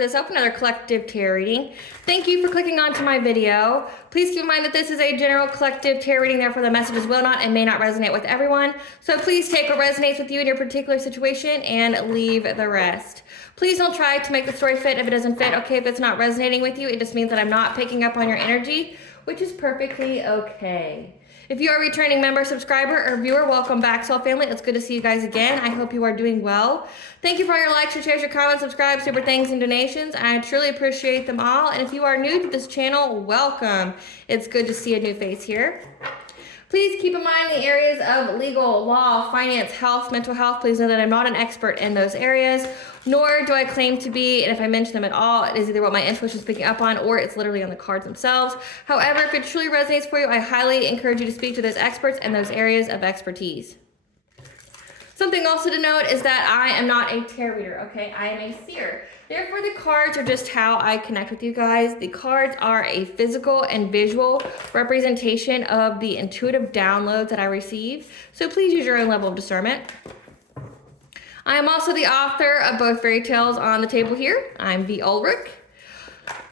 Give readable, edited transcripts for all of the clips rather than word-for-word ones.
for this up another collective tarot reading. Thank you for clicking onto my video. Please keep in mind that this is a general collective tarot reading, therefore the messages will not and may not resonate with everyone. So please take what resonates with you in your particular situation and leave the rest. Please don't try to make the story fit if it doesn't fit. Okay, if it's not resonating with you, it just means that I'm not picking up on your energy, which is perfectly okay. If you are a returning member, subscriber, or viewer, welcome back, Soul Family. It's good to see you guys again. I hope you are doing well. Thank you for all your likes, your shares, your comments, subscribe, super thanks, and donations. I truly appreciate them all. And if you are new to this channel, welcome. It's good to see a new face here. Please keep in mind the areas of legal, law, finance, health, mental health. Please know that I'm not an expert in those areas, nor do I claim to be, and if I mention them at all, it is either what my intuition is picking up on or it's literally on the cards themselves. However, if it truly resonates for you, I highly encourage you to speak to those experts in those areas of expertise. Something also to note is that I am not a tarot reader, okay? I am a seer. Therefore, the cards are just how I connect with you guys. The cards are a physical and visual representation of the intuitive downloads that I receive. So please use your own level of discernment. I am also the author of both fairy tales on the table here. I'm V. Ulrich,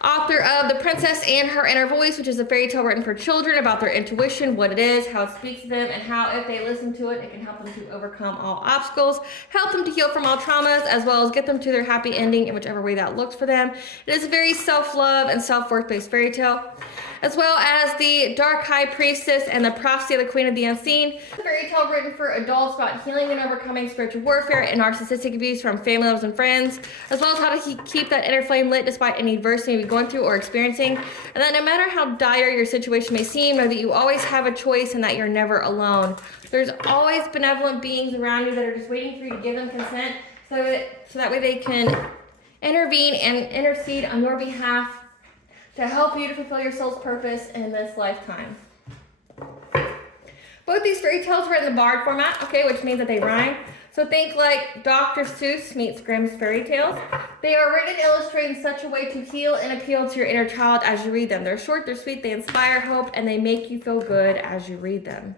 author of The Princess and Her Inner Voice, which is a fairy tale written for children about their intuition, what it is, how it speaks to them, and how if they listen to it, it can help them to overcome all obstacles, help them to heal from all traumas, as well as get them to their happy ending in whichever way that looks for them. It is a very self-love and self-worth-based fairy tale, as well as the Dark High Priestess and the Prophecy of the Queen of the Unseen. A fairy tale written for adults about healing and overcoming spiritual warfare and narcissistic abuse from family members and friends, as well as how to keep that inner flame lit despite any adversity you may be going through or experiencing. And that no matter how dire your situation may seem, know that you always have a choice and that you're never alone. There's always benevolent beings around you that are just waiting for you to give them consent so that way they can intervene and intercede on your behalf to help you to fulfill your soul's purpose in this lifetime. Both these fairy tales are in the bard format, okay, which means that they rhyme. So think like Dr. Seuss meets Grimm's fairy tales. They are written and illustrated in such a way to heal and appeal to your inner child as you read them. They're short, they're sweet, they inspire hope, and they make you feel good as you read them.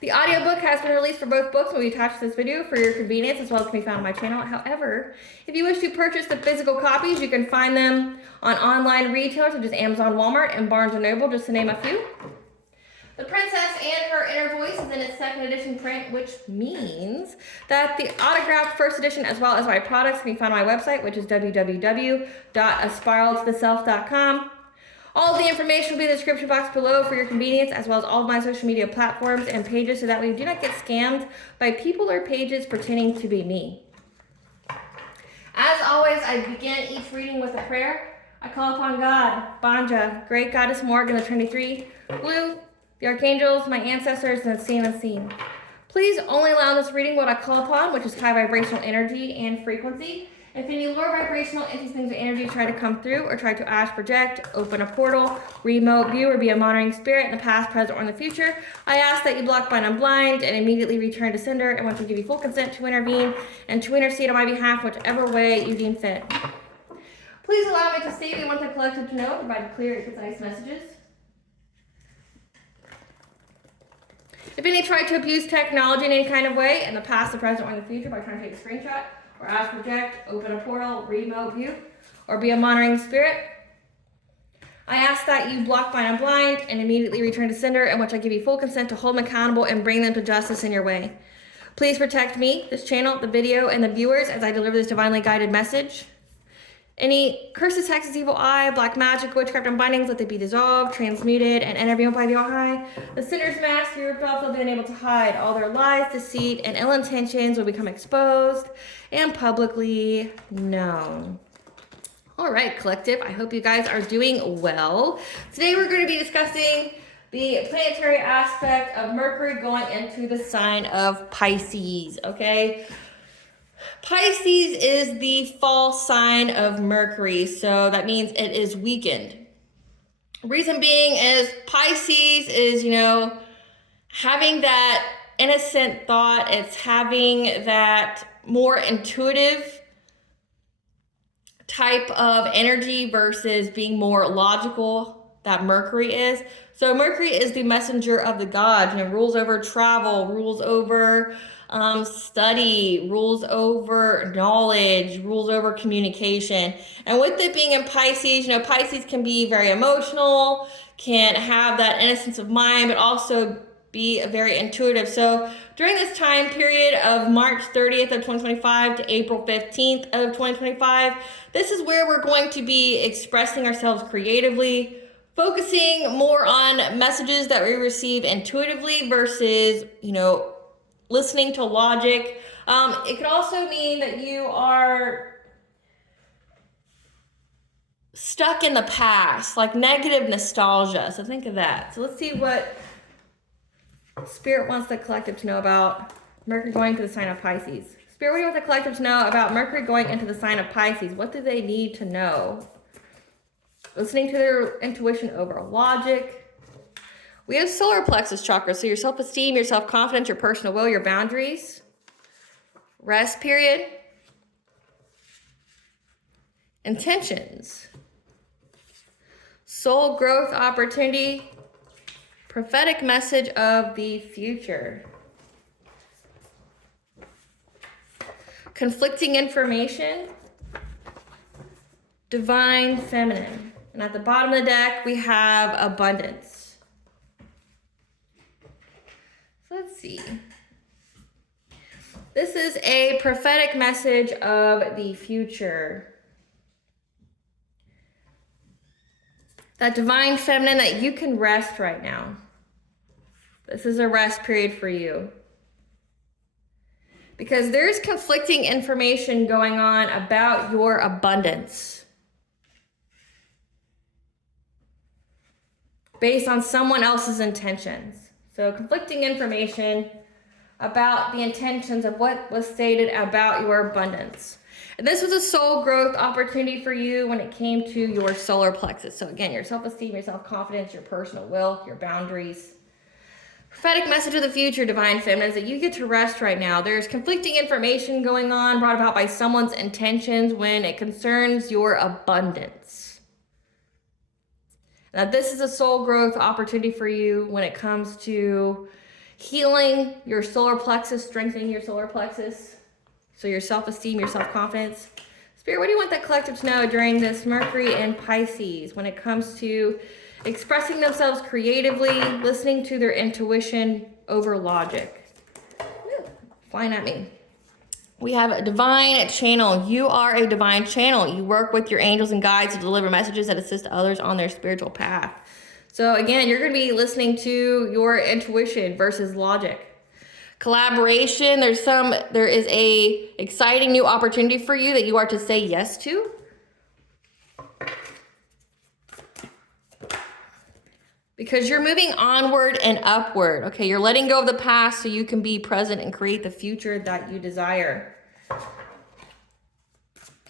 The audiobook has been released for both books and will be attached to this video for your convenience, as well as can be found on my channel. However, if you wish to purchase the physical copies, you can find them on online retailers such as Amazon, Walmart, and Barnes & Noble, just to name a few. The Princess and Her Inner Voice is in its second edition print, which means that the autographed first edition, as well as my products, can be found on my website, which is www.aspiraltotheself.com. All of the information will be in the description box below for your convenience, as well as all of my social media platforms and pages, so that way you do not get scammed by people or pages pretending to be me. As always, I begin each reading with a prayer. I call upon God, Banja, Great Goddess Morgan, the Trinity Three, Blue, the Archangels, my ancestors, and the seen unseen. Please only allow in this reading what I call upon, which is high vibrational energy and frequency. If any lower vibrational entities, things, or energy try to come through or try to astral project, open a portal, remote view, or be a monitoring spirit in the past, present, or in the future, I ask that you block, bind, unblind, and immediately return to sender, and want to give you full consent to intervene and to intercede on my behalf, whichever way you deem fit. Please allow me to state what you want the collective to know, provide clear and concise messages. If any try to abuse technology in any kind of way, in the past, the present, or in the future, by trying to take a screenshot, or astral project, open a portal, remote view, or be a monitoring spirit, I ask that you block, bind, unblind, and immediately return to sender, in which I give you full consent to hold them accountable and bring them to justice in your way. Please protect me, this channel, the video, and the viewers as I deliver this divinely guided message. Any curses, hexes, evil eye, black magic, witchcraft, and bindings, let they be dissolved, transmuted, and intervened by the All-High. The sinner's mask, ripped off, they'll be unable to hide. All their lies, deceit, and ill intentions will become exposed and publicly known. All right, collective, I hope you guys are doing well. Today we're going to be discussing the planetary aspect of Mercury going into the sign of Pisces, okay? Pisces is the fall sign of Mercury, so that means it is weakened. Reason being is Pisces is, having that innocent thought. It's having that more intuitive type of energy versus being more logical that Mercury is. So Mercury is the messenger of the gods, rules over travel, rules over study, rules over knowledge, rules over communication. And with it being in Pisces, you know, Pisces can be very emotional, can have that innocence of mind, but also be very intuitive. So during this time period of March 30th of 2025 to April 15th of 2025, this is where we're going to be expressing ourselves creatively, focusing more on messages that we receive intuitively versus, you know, listening to logic. It could also mean that you are stuck in the past, like negative nostalgia. So think of that. So let's see what Spirit wants the collective to know about Mercury going to the sign of Pisces. Spirit, what do you want the collective to know about Mercury going into the sign of Pisces? What do they need to know? Listening to their intuition over logic. We have solar plexus chakra, so your self-esteem, your self-confidence, your personal will, your boundaries. Rest period. Intentions. Soul growth opportunity. Prophetic message of the future. Conflicting information. Divine feminine. And at the bottom of the deck, we have abundance. So let's see. This is a prophetic message of the future. That divine feminine, that you can rest right now. This is a rest period for you. Because there's conflicting information going on about your abundance. Based on someone else's intentions. So conflicting information about the intentions of what was stated about your abundance. And this was a soul growth opportunity for you when it came to your solar plexus. So again, your self-esteem, your self-confidence, your personal will, your boundaries. Prophetic message of the future, divine feminine, is that you get to rest right now. There's conflicting information going on brought about by someone's intentions when it concerns your abundance. Now, this is a soul growth opportunity for you when it comes to healing your solar plexus, strengthening your solar plexus. So your self-esteem, your self-confidence. Spirit, what do you want the collective to know during this Mercury in Pisces when it comes to expressing themselves creatively, listening to their intuition over logic? Flying at me. We have a divine channel. You are a divine channel. You work with your angels and guides to deliver messages that assist others on their spiritual path. So again, you're going to be listening to your intuition versus logic. Collaboration, there is a exciting new opportunity for you that you are to say yes to. Because you're moving onward and upward. Okay, you're letting go of the past so you can be present and create the future that you desire.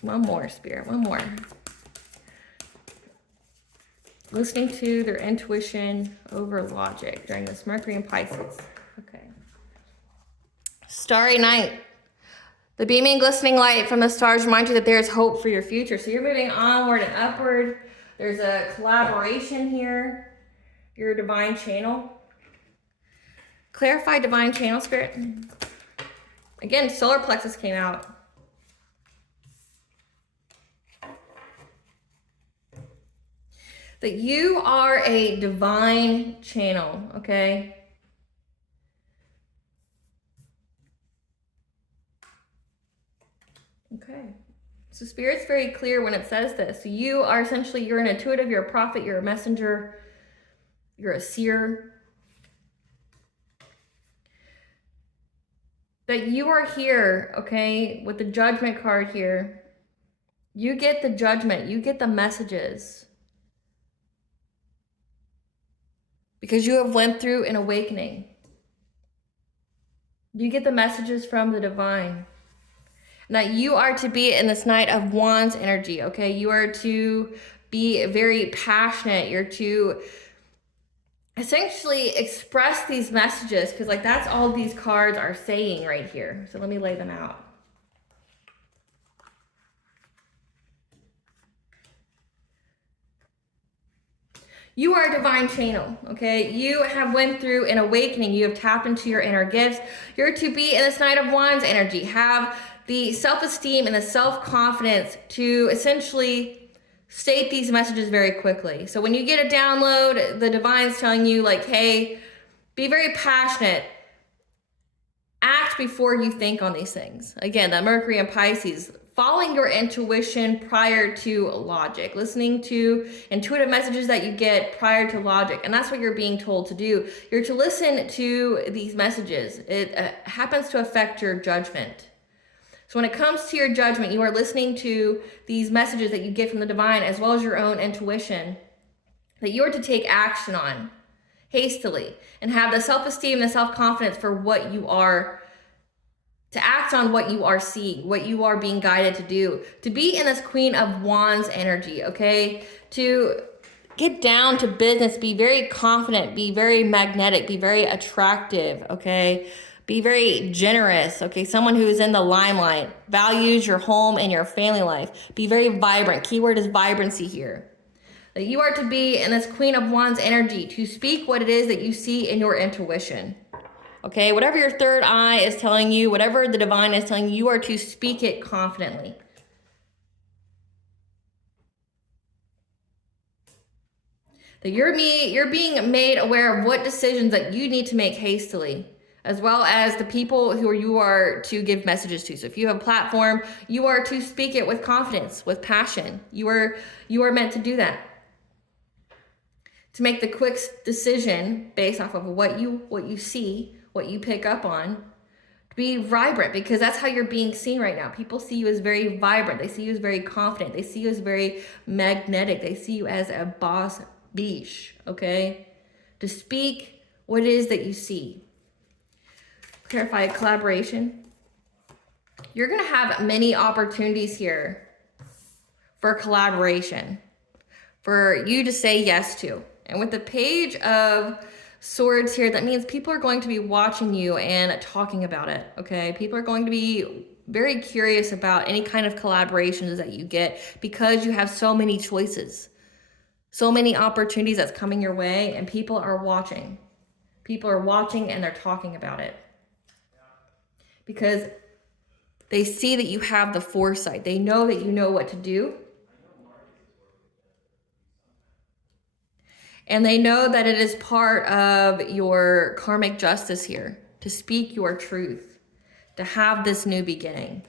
One more, Spirit, one more. Listening to their intuition over logic during this Mercury and Pisces. Okay. Starry night. The beaming, glistening light from the stars reminds you that there is hope for your future. So you're moving onward and upward. There's a collaboration here. Your divine channel. Clarify divine channel, Spirit. Again, solar plexus came out. That you are a divine channel, okay? Okay. So Spirit's very clear when it says this. So you are essentially, you're an intuitive, you're a prophet, you're a messenger, you're a seer. That you are here, okay, with the judgment card here. You get the judgment, you get the messages. Because you have went through an awakening. You get the messages from the divine. And that you are to be in this Knight of Wands energy, okay? You are to be very passionate. You're to essentially express these messages because like that's all these cards are saying right here. So let me lay them out. You are a divine channel, okay? You have went through an awakening. You have tapped into your inner gifts. You're to be in this Knight of Wands energy. Have the self-esteem and the self-confidence to essentially state these messages very quickly. So when you get a download, the divine's telling you like, hey, be very passionate. Act before you think on these things. Again, that Mercury and Pisces, following your intuition prior to logic, listening to intuitive messages that you get prior to logic. And that's what you're being told to do. You're to listen to these messages. It happens to affect your judgment. So when it comes to your judgment, you are listening to these messages that you get from the divine as well as your own intuition that you are to take action on hastily and have the self-esteem and the self-confidence for what you are, to act on what you are seeing, what you are being guided to do, to be in this Queen of Wands energy, okay? To get down to business, be very confident, be very magnetic, be very attractive, okay? Be very generous, okay? Someone who is in the limelight, values your home and your family life. Be very vibrant. Keyword is vibrancy here. That you are to be in this Queen of Wands energy, to speak what it is that you see in your intuition. Okay, whatever your third eye is telling you, whatever the divine is telling you, you are to speak it confidently. That you're being made aware of what decisions that you need to make hastily, as well as the people who you are to give messages to. So if you have a platform, you are to speak it with confidence, with passion. You are meant to do that. To make the quick decision based off of what you see, what you pick up on, to be vibrant, because that's how you're being seen right now. People see you as very vibrant. They see you as very confident. They see you as very magnetic. They see you as a boss biche, okay? To speak what it is that you see. Clarify collaboration. You're going to have many opportunities here for collaboration, for you to say yes to. And with the Page of Swords here, that means people are going to be watching you and talking about it, okay? People are going to be very curious about any kind of collaborations that you get because you have so many choices, so many opportunities that's coming your way, and people are watching. People are watching and they're talking about it because they see that you have the foresight. They know that you know what to do. And they know that it is part of your karmic justice here to speak your truth, to have this new beginning.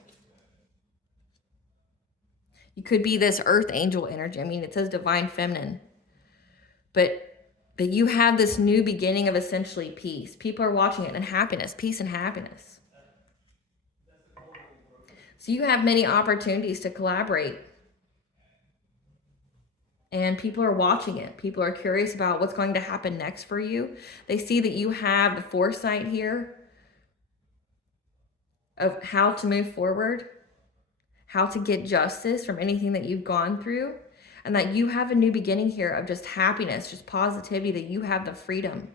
You could be this earth angel energy. I mean, it says divine feminine, but that you have this new beginning of essentially peace. People are watching it, and happiness, peace and happiness. So you have many opportunities to collaborate. And people are watching it. People are curious about what's going to happen next for you. They see that you have the foresight here of how to move forward, how to get justice from anything that you've gone through, and that you have a new beginning here of just happiness, just positivity, that you have the freedom.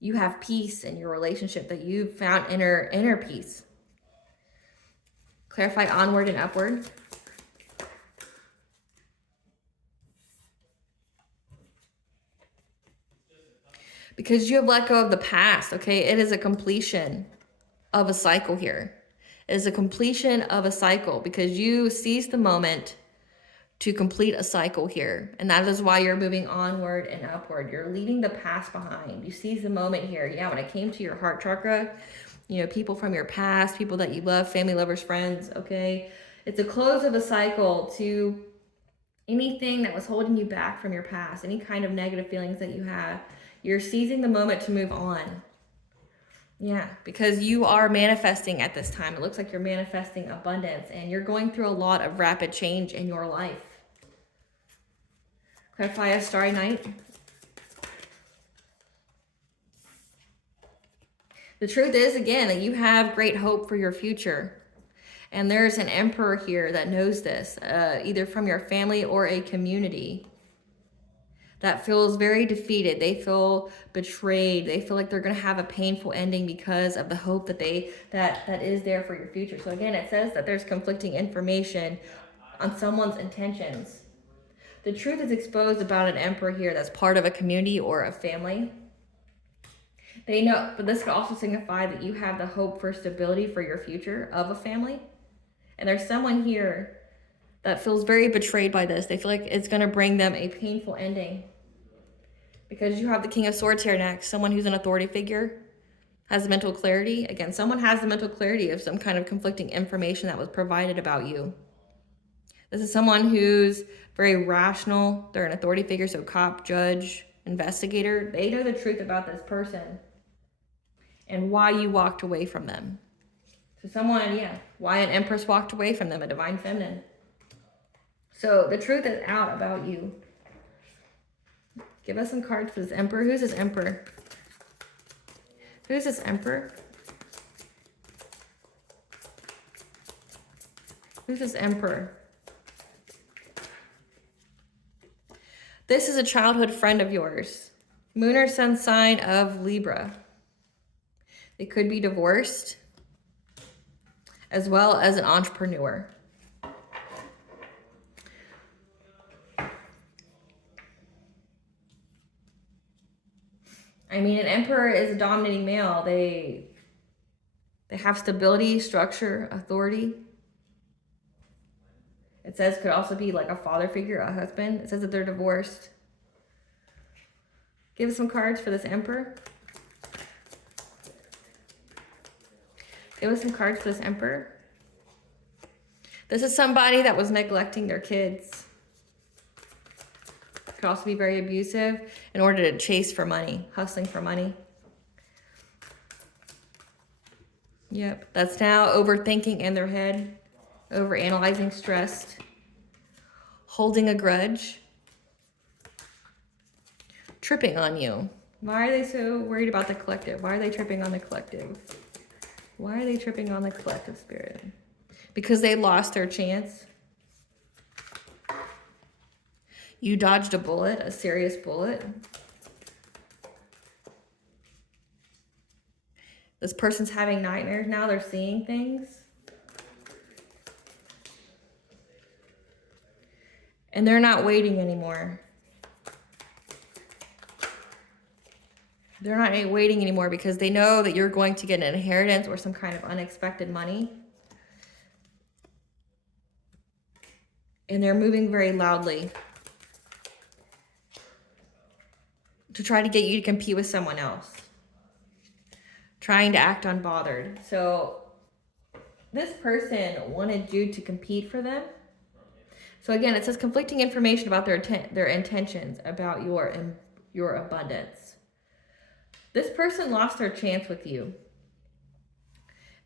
You have peace in your relationship, that you've found inner peace. Clarify onward and upward. Because you have let go of the past, okay? It is a completion of a cycle here. It is a completion of a cycle because you seized the moment to complete a cycle here. And that is why you're moving onward and upward. You're leaving the past behind. You seize the moment here. Yeah, when it came to your heart chakra, you know, people from your past, people that you love, family, lovers, friends, okay? It's a close of a cycle to anything that was holding you back from your past, any kind of negative feelings that you have. You're seizing the moment to move on. Yeah, because you are manifesting at this time. It looks like you're manifesting abundance and you're going through a lot of rapid change in your life. Clarify a starry night. The truth is, again, that you have great hope for your future. And there's an emperor here that knows this, either from your family or a community that feels very defeated. They feel betrayed. They feel like they're going to have a painful ending because of the hope that that is there for your future. So again, it says that there's conflicting information on someone's intentions. The truth is exposed about an emperor here that's part of a community or a family. They know, but this could also signify that you have the hope for stability for your future of a family. And there's someone here that feels very betrayed by this. They feel like it's going to bring them a painful ending. Because you have the King of Swords here next. Someone who's an authority figure, has mental clarity. Again, someone has the mental clarity of some kind of conflicting information that was provided about you. This is someone who's very rational. They're an authority figure, so cop, judge, investigator. They know the truth about this person and why you walked away from them. So someone, yeah, why an empress walked away from them, a divine feminine. So the truth is out about you. Give us some cards for this emperor. Who's this emperor? Who's this emperor? Who's this emperor? This is a childhood friend of yours. Moon or sun sign of Libra. They could be divorced, as well as an entrepreneur. I mean, an emperor is a dominating male. They have stability, structure, authority. It says could also be like a father figure, a husband. It says that they're divorced. Give us some cards for this emperor. Give us some cards for this emperor. This is somebody that was neglecting their kids. Could also be very abusive in order to chase for money, hustling for money. Yep, that's now overthinking in their head, overanalyzing, stressed, holding a grudge, tripping on you. Why are they so worried about the collective? Why are they tripping on the collective? Why are they tripping on the collective, Spirit? Because they lost their chance. You dodged a bullet, a serious bullet. This person's having nightmares now. They're seeing things. And they're not waiting anymore. They're not waiting anymore because they know that you're going to get an inheritance or some kind of unexpected money. And they're moving very loudly to try to get you to compete with someone else. Trying to act unbothered. So this person wanted you to compete for them. So again, it says conflicting information about their intentions, about your abundance. This person lost their chance with you.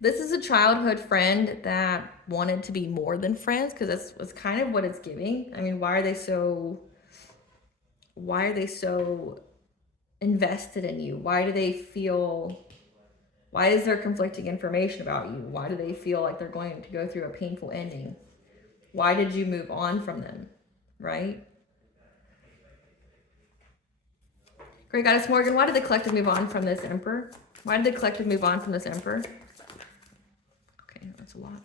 This is a childhood friend that wanted to be more than friends, because that's kind of what it's giving. I mean, why are they so invested in you? Why is there conflicting information about you? Why do they feel like they're going to go through a painful ending? Why did you move on from them, right? Great Goddess Morgan, why did the collective move on from this emperor? Why did the collective move on from this emperor? Okay, that's a lot.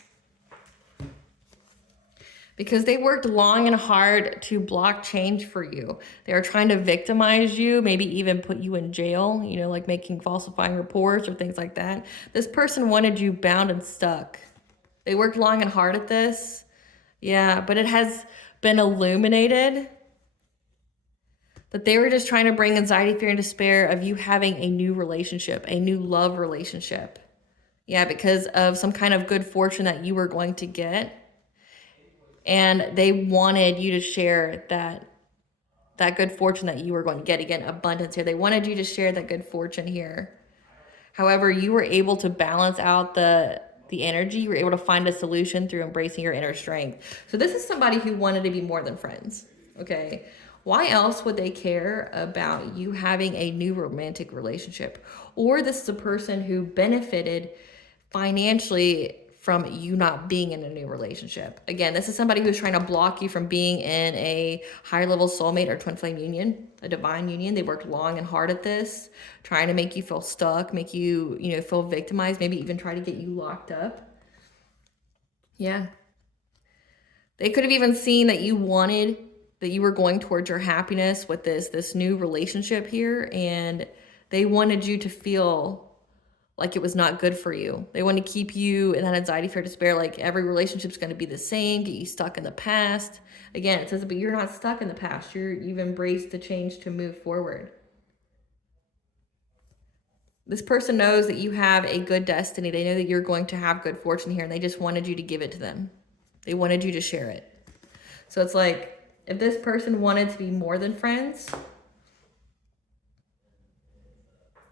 Because they worked long and hard to block change for you. They are trying to victimize you, maybe even put you in jail, you know, like falsifying reports or things like that. This person wanted you bound and stuck. They worked long and hard at this. Yeah, but it has been illuminated that they were just trying to bring anxiety, fear, and despair of you having a new relationship, a new love relationship. Yeah, because of some kind of good fortune that you were going to get. And they wanted you to share that good fortune that you were going to get. Again, abundance here. They wanted you to share that good fortune here. However, you were able to balance out the energy. You were able to find a solution through embracing your inner strength. So this is somebody who wanted to be more than friends. Okay. Why else would they care about you having a new romantic relationship? Or this is a person who benefited financially from you not being in a new relationship. Again, this is somebody who's trying to block you from being in a higher level soulmate or twin flame union, a divine union. They worked long and hard at this, trying to make you feel stuck, make you, feel victimized, maybe even try to get you locked up. Yeah. They could have even seen that you wanted that you were going towards your happiness with this new relationship here, and they wanted you to feel like it was not good for you. They want to keep you in that anxiety, fear, despair, like every relationship's going to be the same, get you stuck in the past. Again, it says, but you're not stuck in the past. You've embraced the change to move forward. This person knows that you have a good destiny. They know that you're going to have good fortune here, and they just wanted you to give it to them. They wanted you to share it. So it's like, if this person wanted to be more than friends,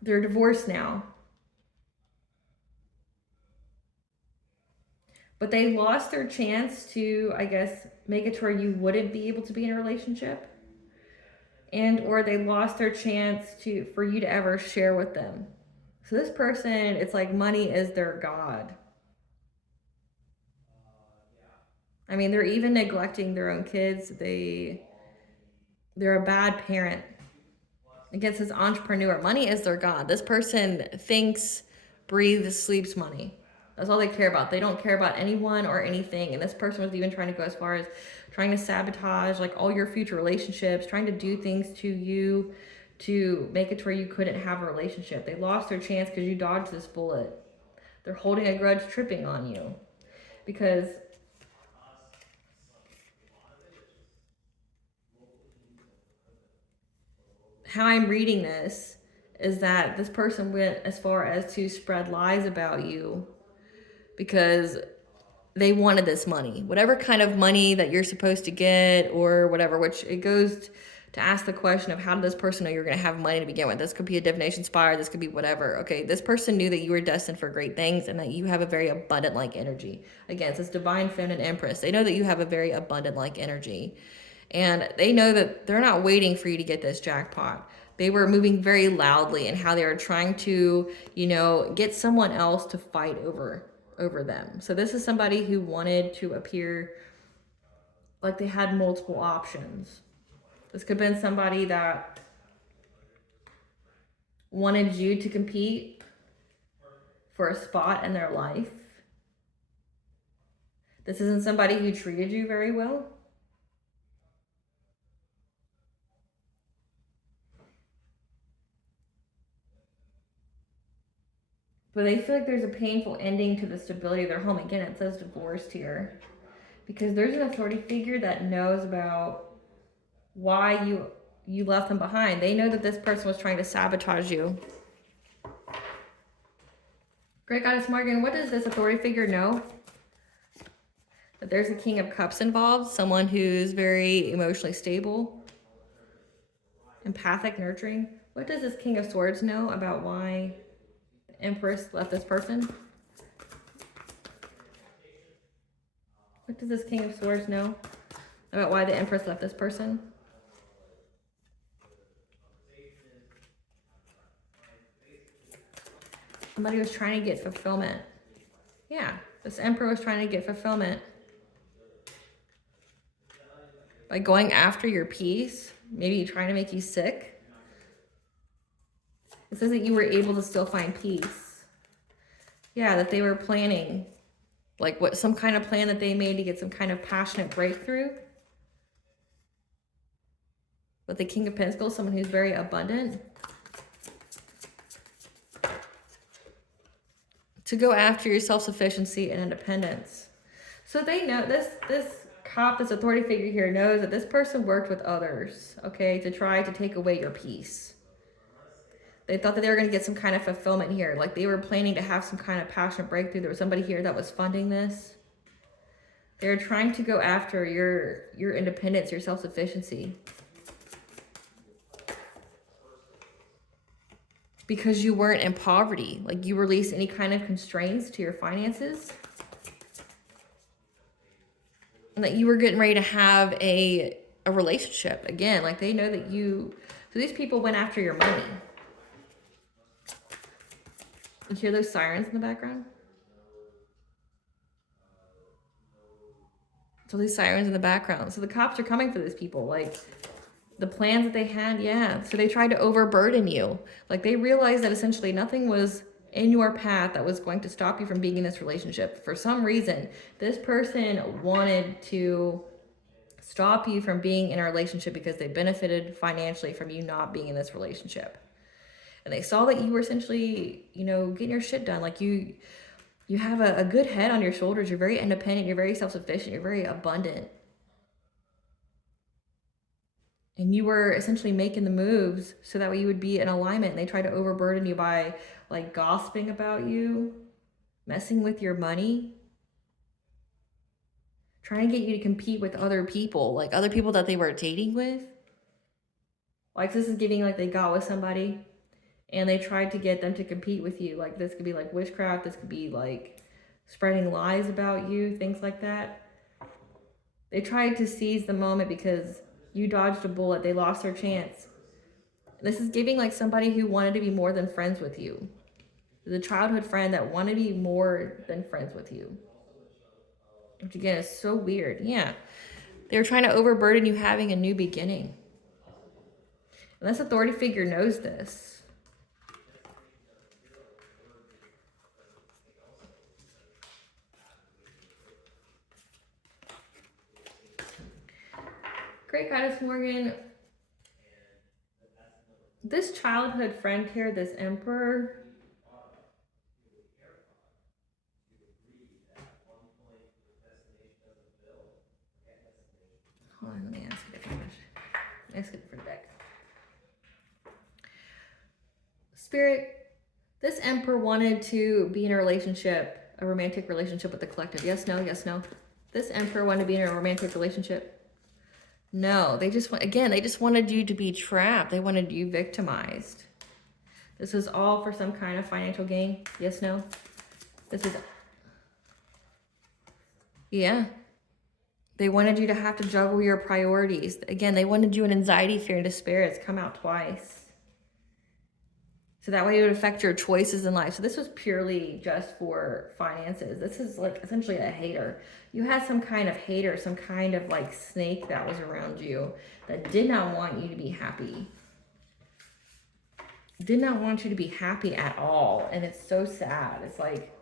they're divorced now. But they lost their chance to, I guess, make it to where you wouldn't be able to be in a relationship. And or they lost their chance for you to ever share with them. So this person, it's like money is their god. I mean, they're even neglecting their own kids. They're a bad parent. Again, it says entrepreneur. Money is their god. This person thinks, breathes, sleeps money. That's all they care about. They don't care about anyone or anything. And this person was even trying to go as far as trying to sabotage like all your future relationships, trying to do things to you to make it to where you couldn't have a relationship. They lost their chance because you dodged this bullet. They're holding a grudge, tripping on you. Because how I'm reading this is that this person went as far as to spread lies about you because they wanted this money, whatever kind of money that you're supposed to get or whatever, which it goes to ask the question of how did this person know you're going to have money to begin with? This could be a divination spire. This could be whatever. Okay, this person knew that you were destined for great things and that you have a very abundant-like energy. Again, it's this divine feminine empress. They know that you have a very abundant-like energy. And they know that they're not waiting for you to get this jackpot. They were moving very loudly in how they were trying to, get someone else to fight over them. So this is somebody who wanted to appear like they had multiple options. This could have been somebody that wanted you to compete for a spot in their life. This isn't somebody who treated you very well. But they feel like there's a painful ending to the stability of their home. Again, it says divorced here. Because there's an authority figure that knows about why you left them behind. They know that this person was trying to sabotage you. Great Goddess Morgan, what does this authority figure know? That there's a King of Cups involved, someone who's very emotionally stable, empathic, nurturing. What does this King of Swords know about why the Empress left this person? What does this King of Swords know about why the Empress left this person? Somebody was trying to get fulfillment. Yeah, this Emperor was trying to get fulfillment. By going after your peace, maybe trying to make you sick. It says that you were able to still find peace. Yeah, that they were planning. Like some kind of plan that they made to get some kind of passionate breakthrough. But the King of Pentacles, someone who's very abundant. To go after your self-sufficiency and independence. So they know this cop, this authority figure here knows that this person worked with others, okay, to try to take away your peace. They thought that they were going to get some kind of fulfillment here. Like they were planning to have some kind of passionate breakthrough. There was somebody here that was funding this. They were trying to go after your independence, your self-sufficiency. Because you weren't in poverty. Like you released any kind of constraints to your finances. And that you were getting ready to have a relationship. Again, like they know that so these people went after your money. You hear those sirens in the background? So these sirens in the background. So the cops are coming for these people. Like the plans that they had, yeah. So they tried to overburden you. Like they realized that essentially nothing was in your path that was going to stop you from being in this relationship. For some reason, this person wanted to stop you from being in a relationship because they benefited financially from you not being in this relationship. And they saw that you were essentially, you know, getting your shit done. Like you have a good head on your shoulders. You're very independent. You're very self-sufficient. You're very abundant. And you were essentially making the moves so that way you would be in alignment. And they tried to overburden you by like gossiping about you, messing with your money, trying to get you to compete with other people, like other people that they were dating with. Like this is giving like they got with somebody and they tried to get them to compete with you. Like this could be like witchcraft. This could be like spreading lies about you, things like that. They tried to seize the moment because you dodged a bullet. They lost their chance. This is giving like somebody who wanted to be more than friends with you. The childhood friend that wanted to be more than friends with you. Which again is so weird. Yeah. They were trying to overburden you having a new beginning. And this authority figure knows this. Great Goddess Morgan. This childhood friend here, this Emperor. Hold on, let me ask it again. Ask it for the deck. Spirit, this Emperor wanted to be in a relationship, a romantic relationship with the collective. Yes, no, yes, no. This Emperor wanted to be in a romantic relationship. No, they just want, again, they just wanted you to be trapped. They wanted you victimized. This was all for some kind of financial gain. Yes, no. This is, yeah. They wanted you to have to juggle your priorities. Again, they wanted you in anxiety, fear, and despair. It's come out twice. So that way it would affect your choices in life. So this was purely just for finances. This is like essentially a hater. You had some kind of hater, some kind of like snake that was around you that did not want you to be happy. Did not want you to be happy at all. And it's so sad. It's like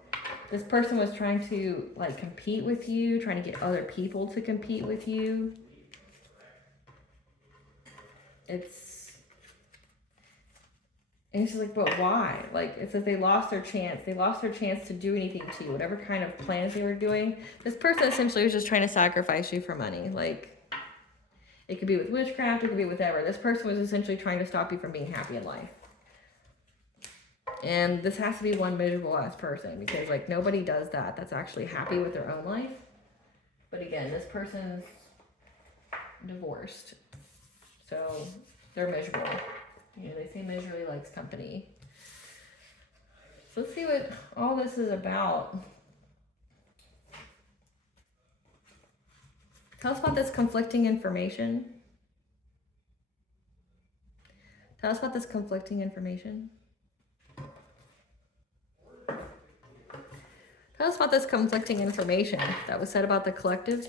this person was trying to like compete with you, trying to get other people to compete with you. And it's just like, but why? Like, it says they lost their chance. They lost their chance to do anything to you, whatever kind of plans they were doing. This person essentially was just trying to sacrifice you for money. Like, it could be with witchcraft, it could be with whatever. This person was essentially trying to stop you from being happy in life. And this has to be one miserable ass person because, like, nobody does that. That's actually happy with their own life. But again, this person's divorced. So, they're miserable. You know, they say misery likes company. So let's see what all this is about. Tell us about this conflicting information. Tell us about this conflicting information. Tell us about this conflicting information that was said about the collective.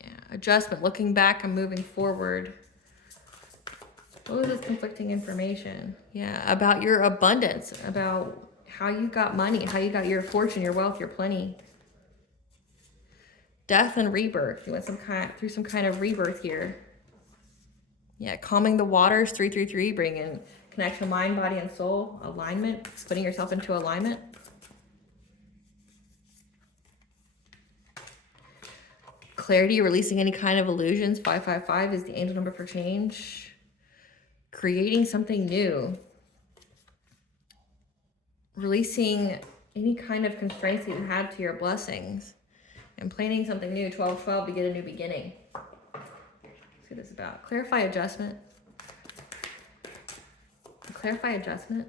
Yeah, adjustment, looking back and moving forward. What was this conflicting information? Yeah, about your abundance, about how you got money, how you got your fortune, your wealth, your plenty. Death and rebirth. You went through some kind of rebirth here. Yeah, calming the waters, 333, bringing connection, mind, body, and soul, alignment, putting yourself into alignment. Clarity, releasing any kind of illusions. 555 is the angel number for change. Creating something new. Releasing any kind of constraints that you had to your blessings. And planning something new. 1212 to get a new beginning. Let's see what this is about. Clarify adjustment. Clarify adjustment.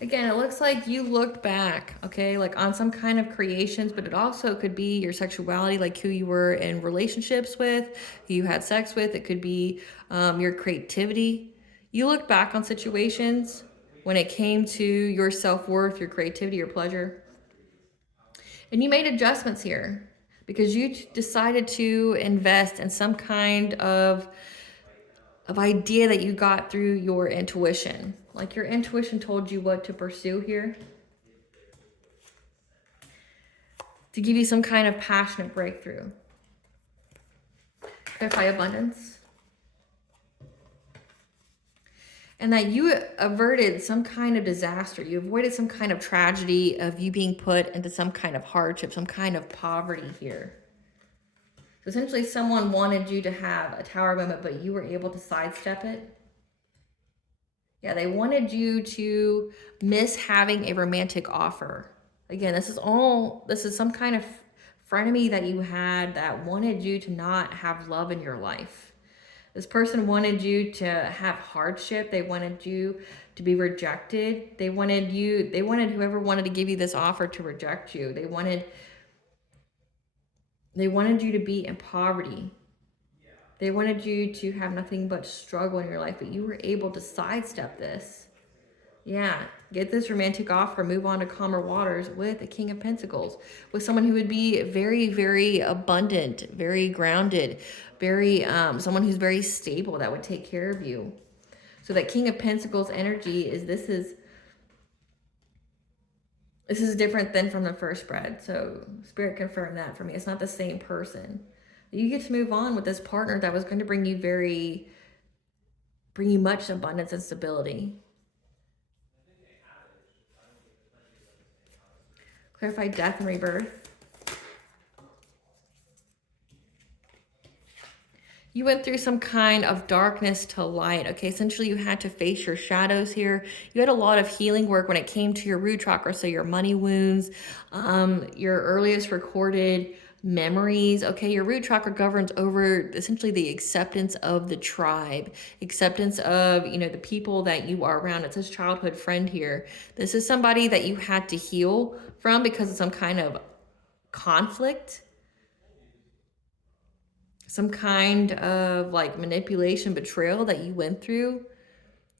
Again, it looks like you looked back, okay, like on some kind of creations, but it also could be your sexuality, like who you were in relationships with, who you had sex with. It could be your creativity. You looked back on situations when it came to your self-worth, your creativity, your pleasure. And you made adjustments here because you decided to invest in some kind of idea that you got through your intuition. Like your intuition told you what to pursue here. To give you some kind of passionate breakthrough. Clarify abundance. And that you averted some kind of disaster. You avoided some kind of tragedy of you being put into some kind of hardship, some kind of poverty here. So essentially someone wanted you to have a tower moment, but you were able to sidestep it. Yeah, they wanted you to miss having a romantic offer. Again, this is some kind of frenemy that you had that wanted you to not have love in your life. This person wanted you to have hardship. They wanted you to be rejected. They wanted whoever wanted to give you this offer to reject you. They wanted you to be in poverty. They wanted you to have nothing but struggle in your life, but you were able to sidestep this. Yeah, get this romantic offer, move on to calmer waters with a King of Pentacles, with someone who would be very, very abundant, very grounded, very someone who's very stable, that would take care of you. So that King of Pentacles energy is this is different than from the first spread. So Spirit confirmed that for me. It's not the same person. You get to move on with this partner that was going to bring you much abundance and stability. Clarify death and rebirth. You went through some kind of darkness to light. Okay, essentially you had to face your shadows here. You had a lot of healing work when it came to your root chakra, so your money wounds, your earliest recorded memories. Okay, your root chakra governs over essentially the acceptance of the tribe, acceptance of, the people that you are around. It says childhood friend here. This is somebody that you had to heal from because of some kind of conflict, some kind of like manipulation, betrayal that you went through.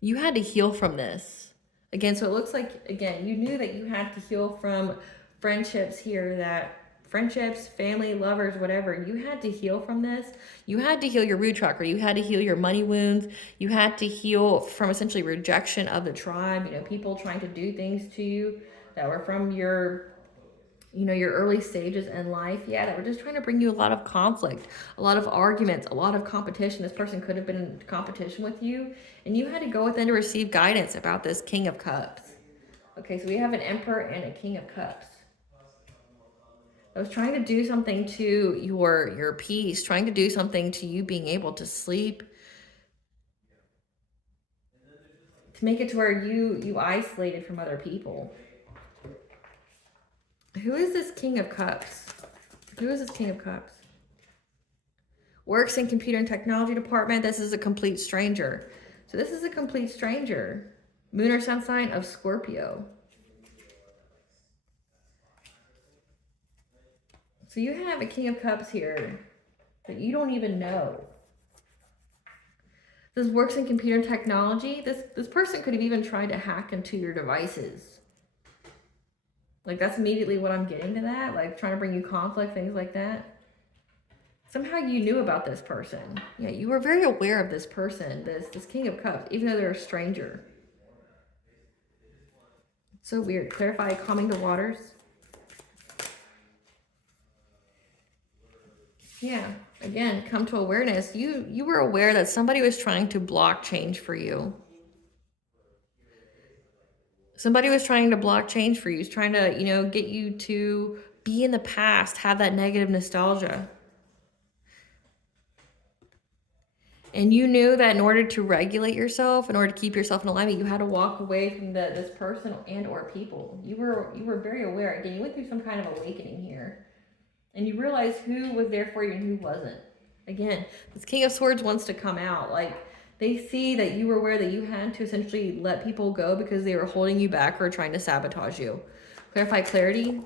You had to heal from this. Again, so it looks like, again, you knew that you had to heal from friendships here, friendships, family, lovers, whatever. You had to heal from this. You had to heal your root chakra. You had to heal your money wounds. You had to heal from essentially rejection of the tribe, people trying to do things to you that were from your early stages in life, that were just trying to bring you a lot of conflict, a lot of arguments, a lot of competition. This person could have been in competition with you, and you had to go within to receive guidance about this King of Cups. Okay, so we have an Emperor and a King of Cups. I was trying to do something to your peace, trying to do something to you being able to sleep, to make it to where you isolated from other people. Who is this King of Cups? Who is this King of Cups? Works in computer and technology department. This is a complete stranger. So this is a complete stranger. Moon or sun sign of Scorpio. So you have a King of Cups here that you don't even know. This works in computer and technology. This person could have even tried to hack into your devices. Like, that's immediately what I'm getting to that. Like, trying to bring you conflict, things like that. Somehow you knew about this person. Yeah, you were very aware of this person, this King of Cups, even though they're a stranger. It's so weird. Clarify, calming the waters. Yeah, again, come to awareness. You were aware that somebody was trying to block change for you. Somebody was trying to block change for you. He's trying to, get you to be in the past, have that negative nostalgia. And you knew that in order to regulate yourself, in order to keep yourself in alignment, you had to walk away from this person and or people. You were very aware. Again, you went through some kind of awakening here. And you realized who was there for you and who wasn't. Again, this King of Swords wants to come out. Like, they see that you were aware that you had to essentially let people go because they were holding you back or trying to sabotage you. Clarify clarity.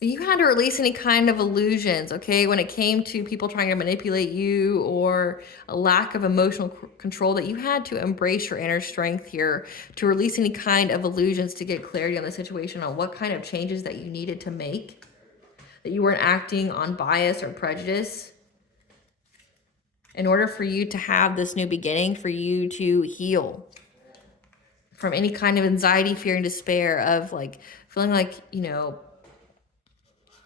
You had to release any kind of illusions, okay, when it came to people trying to manipulate you or a lack of emotional control, that you had to embrace your inner strength here to release any kind of illusions, to get clarity on the situation, on what kind of changes that you needed to make, that you weren't acting on bias or prejudice. in order for you to have this new beginning, for you to heal from any kind of anxiety, fear, and despair of like feeling like, you know,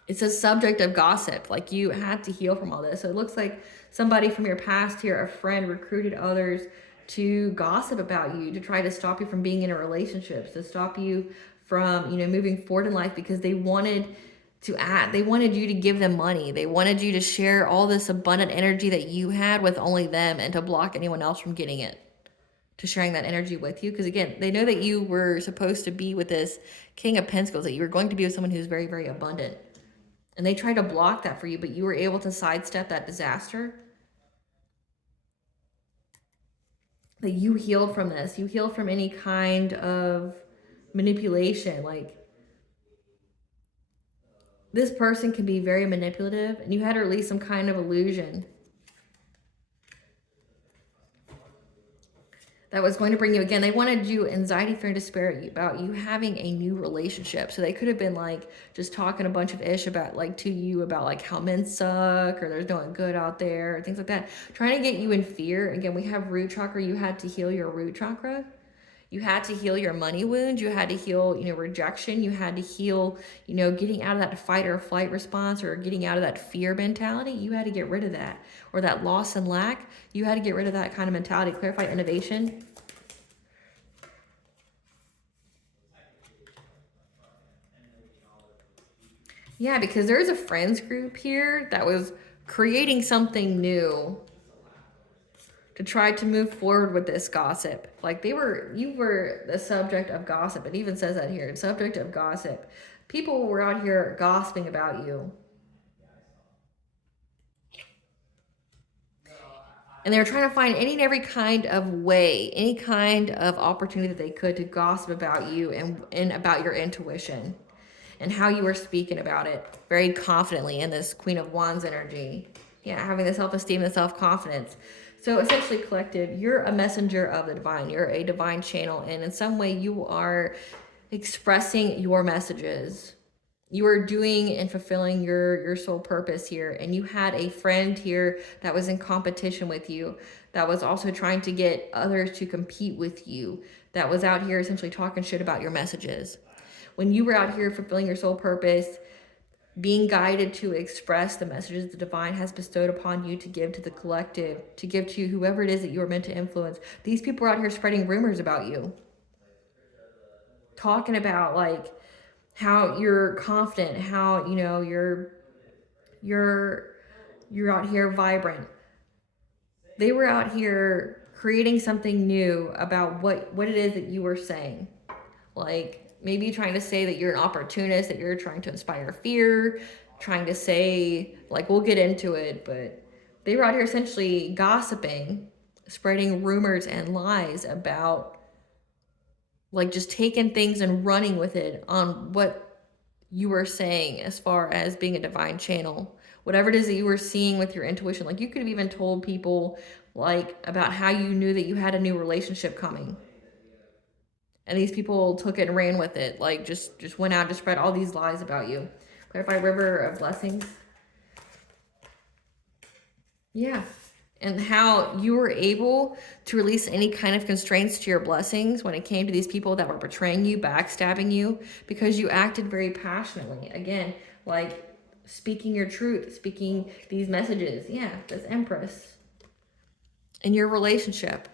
it's a subject of gossip. Like you had to heal from all this. So it looks like somebody from your past here, a friend, recruited others to gossip about you, to try to stop you from being in a relationship, to stop you from, you know, moving forward in life, because they wanted they wanted you to give them money. They wanted you to share all this abundant energy that you had with only them, and to block anyone else from getting it, to sharing that energy with you. Because again, they know that you were supposed to be with this King of Pentacles, that you were going to be with someone who's very, very abundant. And they tried to block that for you, but you were able to sidestep that disaster. That you healed from this. You healed from any kind of manipulation. Like, this person can be very manipulative, and you had to release some kind of illusion that was going to bring you, again, they wanted you anxiety, fear, and despair about you having a new relationship. So they could have been like just talking a bunch of ish about like to you about like how men suck, or there's no one good out there, or things like that, trying to get you in fear. Again, we have root chakra. You had to heal your root chakra. You had to heal your money wound. You had to heal, you know, rejection. You had to heal, you know, getting out of that fight or flight response, or getting out of that fear mentality. You had to get rid of that, or that loss and lack. You had to get rid of that kind of mentality. Clarify innovation. Yeah, because there's a friends group here that was creating something new to try to move forward with this gossip. Like you were the subject of gossip. It even says that here, subject of gossip. People were out here gossiping about you. And they were trying to find any and every kind of way, any kind of opportunity that they could to gossip about you and about your intuition and how you were speaking about it very confidently in this Queen of Wands energy. Yeah, having the self-esteem and the self-confidence. So essentially, collective, you're a messenger of the divine. You're a divine channel, and in some way you are expressing your messages. You are doing and fulfilling your soul purpose here. And you had a friend here that was in competition with you, that was also trying to get others to compete with you, that was out here essentially talking shit about your messages. When you were out here fulfilling your soul purpose, being guided to express the messages the divine has bestowed upon you to give to the collective, to give to whoever it is that you are meant to influence. These people are out here spreading rumors about you, talking about like how you're confident, how, you know, you're out here vibrant. They were out here creating something new about what it is that you were saying. Like, maybe trying to say that you're an opportunist, that you're trying to inspire fear, trying to say, like, we'll get into it, but they were out here essentially gossiping, spreading rumors and lies about, like, just taking things and running with it on what you were saying as far as being a divine channel. Whatever it is that you were seeing with your intuition. Like, you could have even told people, like, about how you knew that you had a new relationship coming. And these people took it and ran with it. Like, just went out to spread all these lies about you. Clarify river of blessings. Yeah. And how you were able to release any kind of constraints to your blessings when it came to these people that were betraying you, backstabbing you, because you acted very passionately. Again, like speaking your truth, speaking these messages. Yeah, this Empress. In your relationship.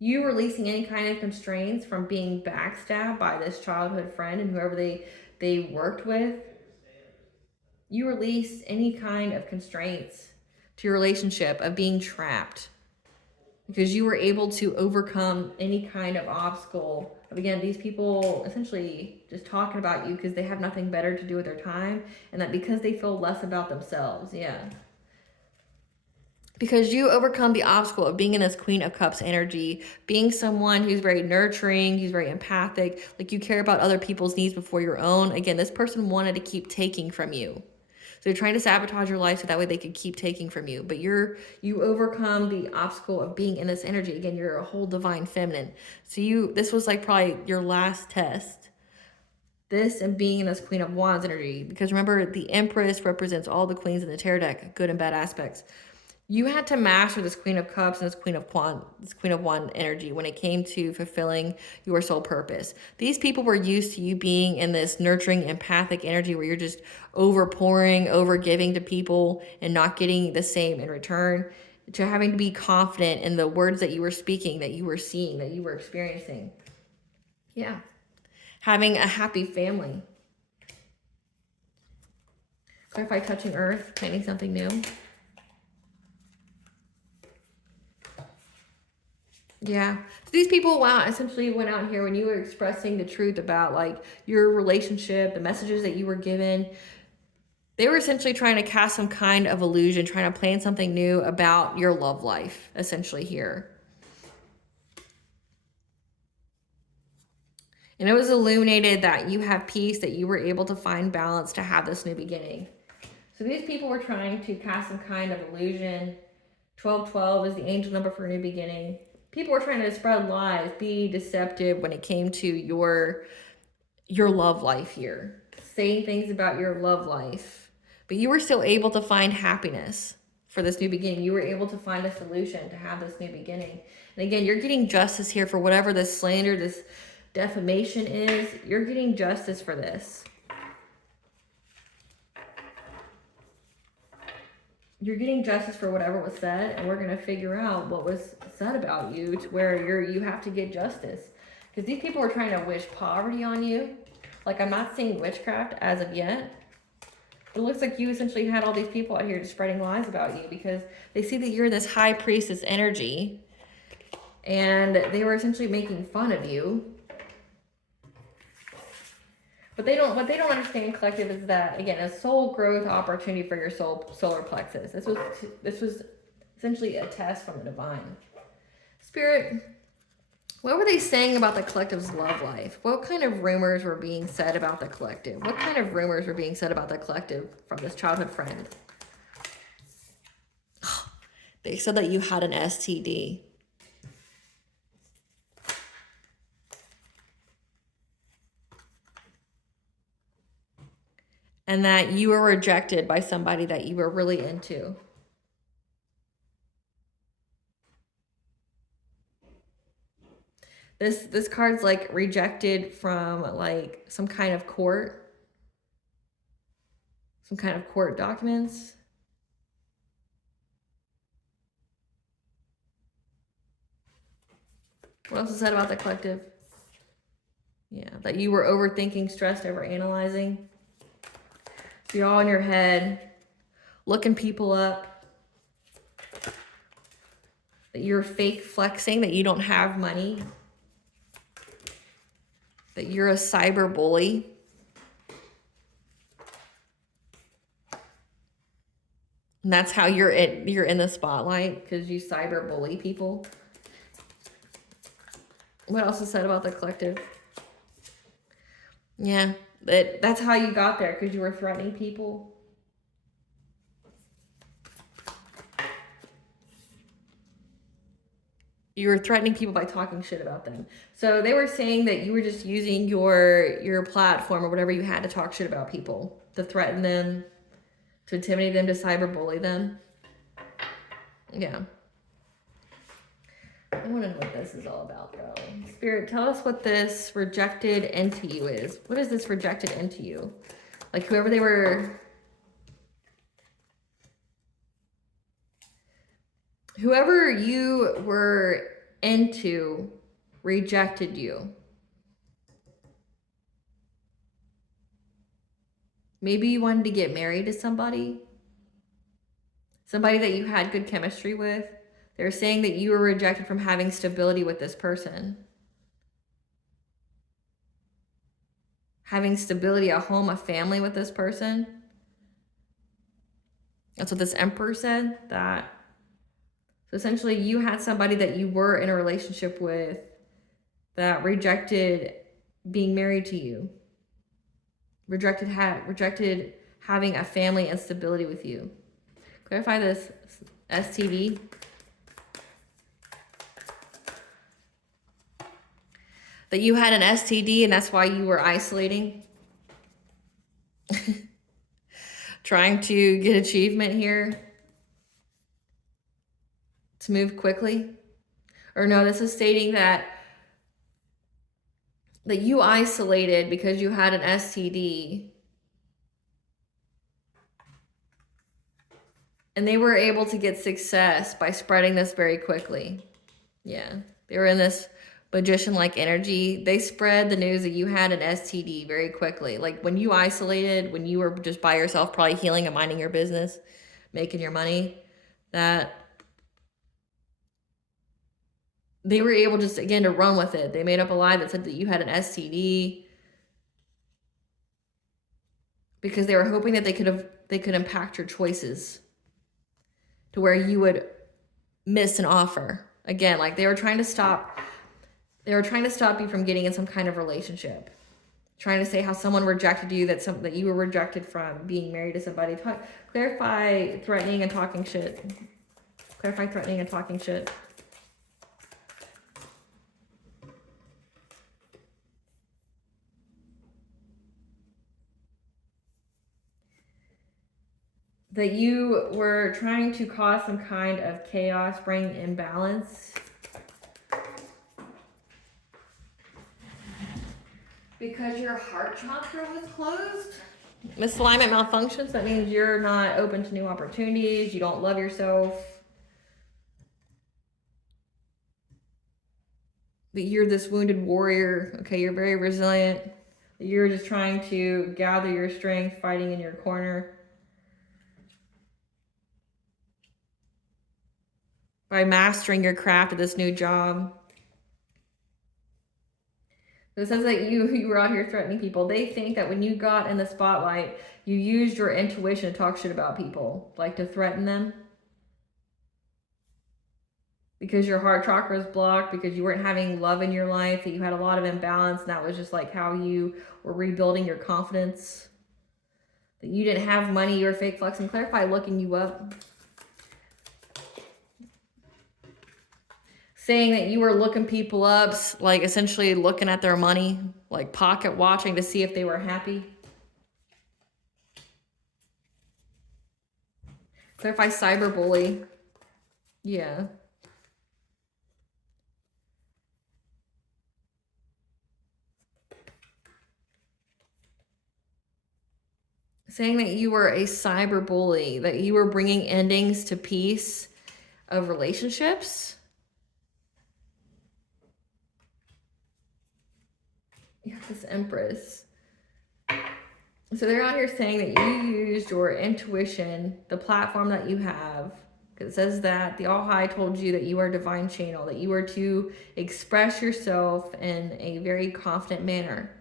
You releasing any kind of constraints from being backstabbed by this childhood friend and whoever they worked with. You release any kind of constraints to your relationship of being trapped, because you were able to overcome any kind of obstacle. Again, these people essentially just talking about you because they have nothing better to do with their time, and that because they feel less about themselves. Yeah. Because you overcome the obstacle of being in this Queen of Cups energy, being someone who's very nurturing, who's very empathic, like you care about other people's needs before your own. Again, this person wanted to keep taking from you. So they're trying to sabotage your life so that way they could keep taking from you. But you overcome the obstacle of being in this energy. Again, you're a whole divine feminine. So this was like probably your last test This and being in this Queen of Wands energy, because remember, the Empress represents all the queens in the tarot deck, good and bad aspects. You had to master this Queen of Cups and this Queen of Wand energy when it came to fulfilling your soul purpose. These people were used to you being in this nurturing, empathic energy where you're just overpouring, overgiving to people and not getting the same in return, to having to be confident in the words that you were speaking, that you were seeing, that you were experiencing. Yeah. Having a happy family. Clarify touching earth, planting something new. Yeah. So these people, wow, essentially went out here when you were expressing the truth about like your relationship, the messages that you were given. They were essentially trying to cast some kind of illusion, trying to plan something new about your love life, essentially here. And it was illuminated that you have peace, that you were able to find balance to have this new beginning. So these people were trying to cast some kind of illusion. 1212 is the angel number for a new beginning. People were trying to spread lies, be deceptive when it came to your love life here. Saying things about your love life. But you were still able to find happiness for this new beginning. You were able to find a solution to have this new beginning. And again, you're getting justice here for whatever this slander, this defamation is. You're getting justice for this. You're getting justice for whatever was said, and we're going to figure out what was said about you to where you have to get justice. Because these people are trying to wish poverty on you. Like, I'm not seeing witchcraft as of yet. It looks like you essentially had all these people out here just spreading lies about you because they see that you're this high priestess energy, and they were essentially making fun of you. But what they don't understand, collective, is that, again, a soul growth opportunity for your solar plexus. This was essentially a test from the divine. Spirit, what were they saying about the collective's love life? What kind of rumors were being said about the collective? What kind of rumors were being said about the collective from this childhood friend? They said that you had an STD. And that you were rejected by somebody that you were really into. This card's like rejected from like some kind of court. Some kind of court documents. What else is said about the collective? Yeah, that you were overthinking, stressed, over analyzing. You're all in your head, looking people up. That you're fake flexing, that you don't have money. That you're a cyber bully. And that's how you're in the spotlight, because you cyber bully people. What else is said about the collective? Yeah, that's how you got there, because you were threatening people. You were threatening people by talking shit about them. So they were saying that you were just using your platform or whatever you had to talk shit about people, to threaten them, to intimidate them, to cyberbully them. Yeah. I want to know what this is all about, though. Spirit, tell us what this rejected into you is. What is this rejected into you? Like whoever they were... Whoever you were into rejected you. Maybe you wanted to get married to somebody. Somebody that you had good chemistry with. They're saying that you were rejected from having stability with this person. Having stability, a home, a family with this person. That's what this Emperor said. That. So essentially you had somebody that you were in a relationship with that rejected being married to you. Rejected having a family and stability with you. Clarify this STD. That you had an STD and that's why you were isolating. trying to get achievement here, to move quickly. Or no, this is stating that you isolated because you had an STD. And they were able to get success by spreading this very quickly. Yeah, they were in this magician-like energy. They spread the news that you had an STD very quickly. Like when you isolated, when you were just by yourself, probably healing and minding your business, making your money, that they were able just, again, to run with it. They made up a lie that said that you had an STD because they were hoping that they could impact your choices to where you would miss an offer. Again, like they were trying to stop you from getting in some kind of relationship. Trying to say how someone rejected you, that you were rejected from being married to somebody. Clarify threatening and talking shit. Clarify threatening and talking shit. That you were trying to cause some kind of chaos, bring imbalance. Because your heart chakra was closed. Misalignment malfunctions, that means you're not open to new opportunities, you don't love yourself. That you're this wounded warrior, okay, you're very resilient. That you're just trying to gather your strength, fighting in your corner. By mastering your craft at this new job. It says that you were out here threatening people. They think that when you got in the spotlight, you used your intuition to talk shit about people, like to threaten them. Because your heart chakra is blocked, because you weren't having love in your life, that you had a lot of imbalance, and that was just like how you were rebuilding your confidence. That you didn't have money, you were fake flexing. Clarify looking you up. Saying that you were looking people up, like essentially looking at their money, like pocket watching to see if they were happy. Clarify cyberbully. Yeah. Saying that you were a cyberbully, that you were bringing endings to peace of relationships. Yeah, this Empress. So they're out here saying that you used your intuition, the platform that you have, because it says that the All High told you that you are a divine channel, that you were to express yourself in a very confident manner,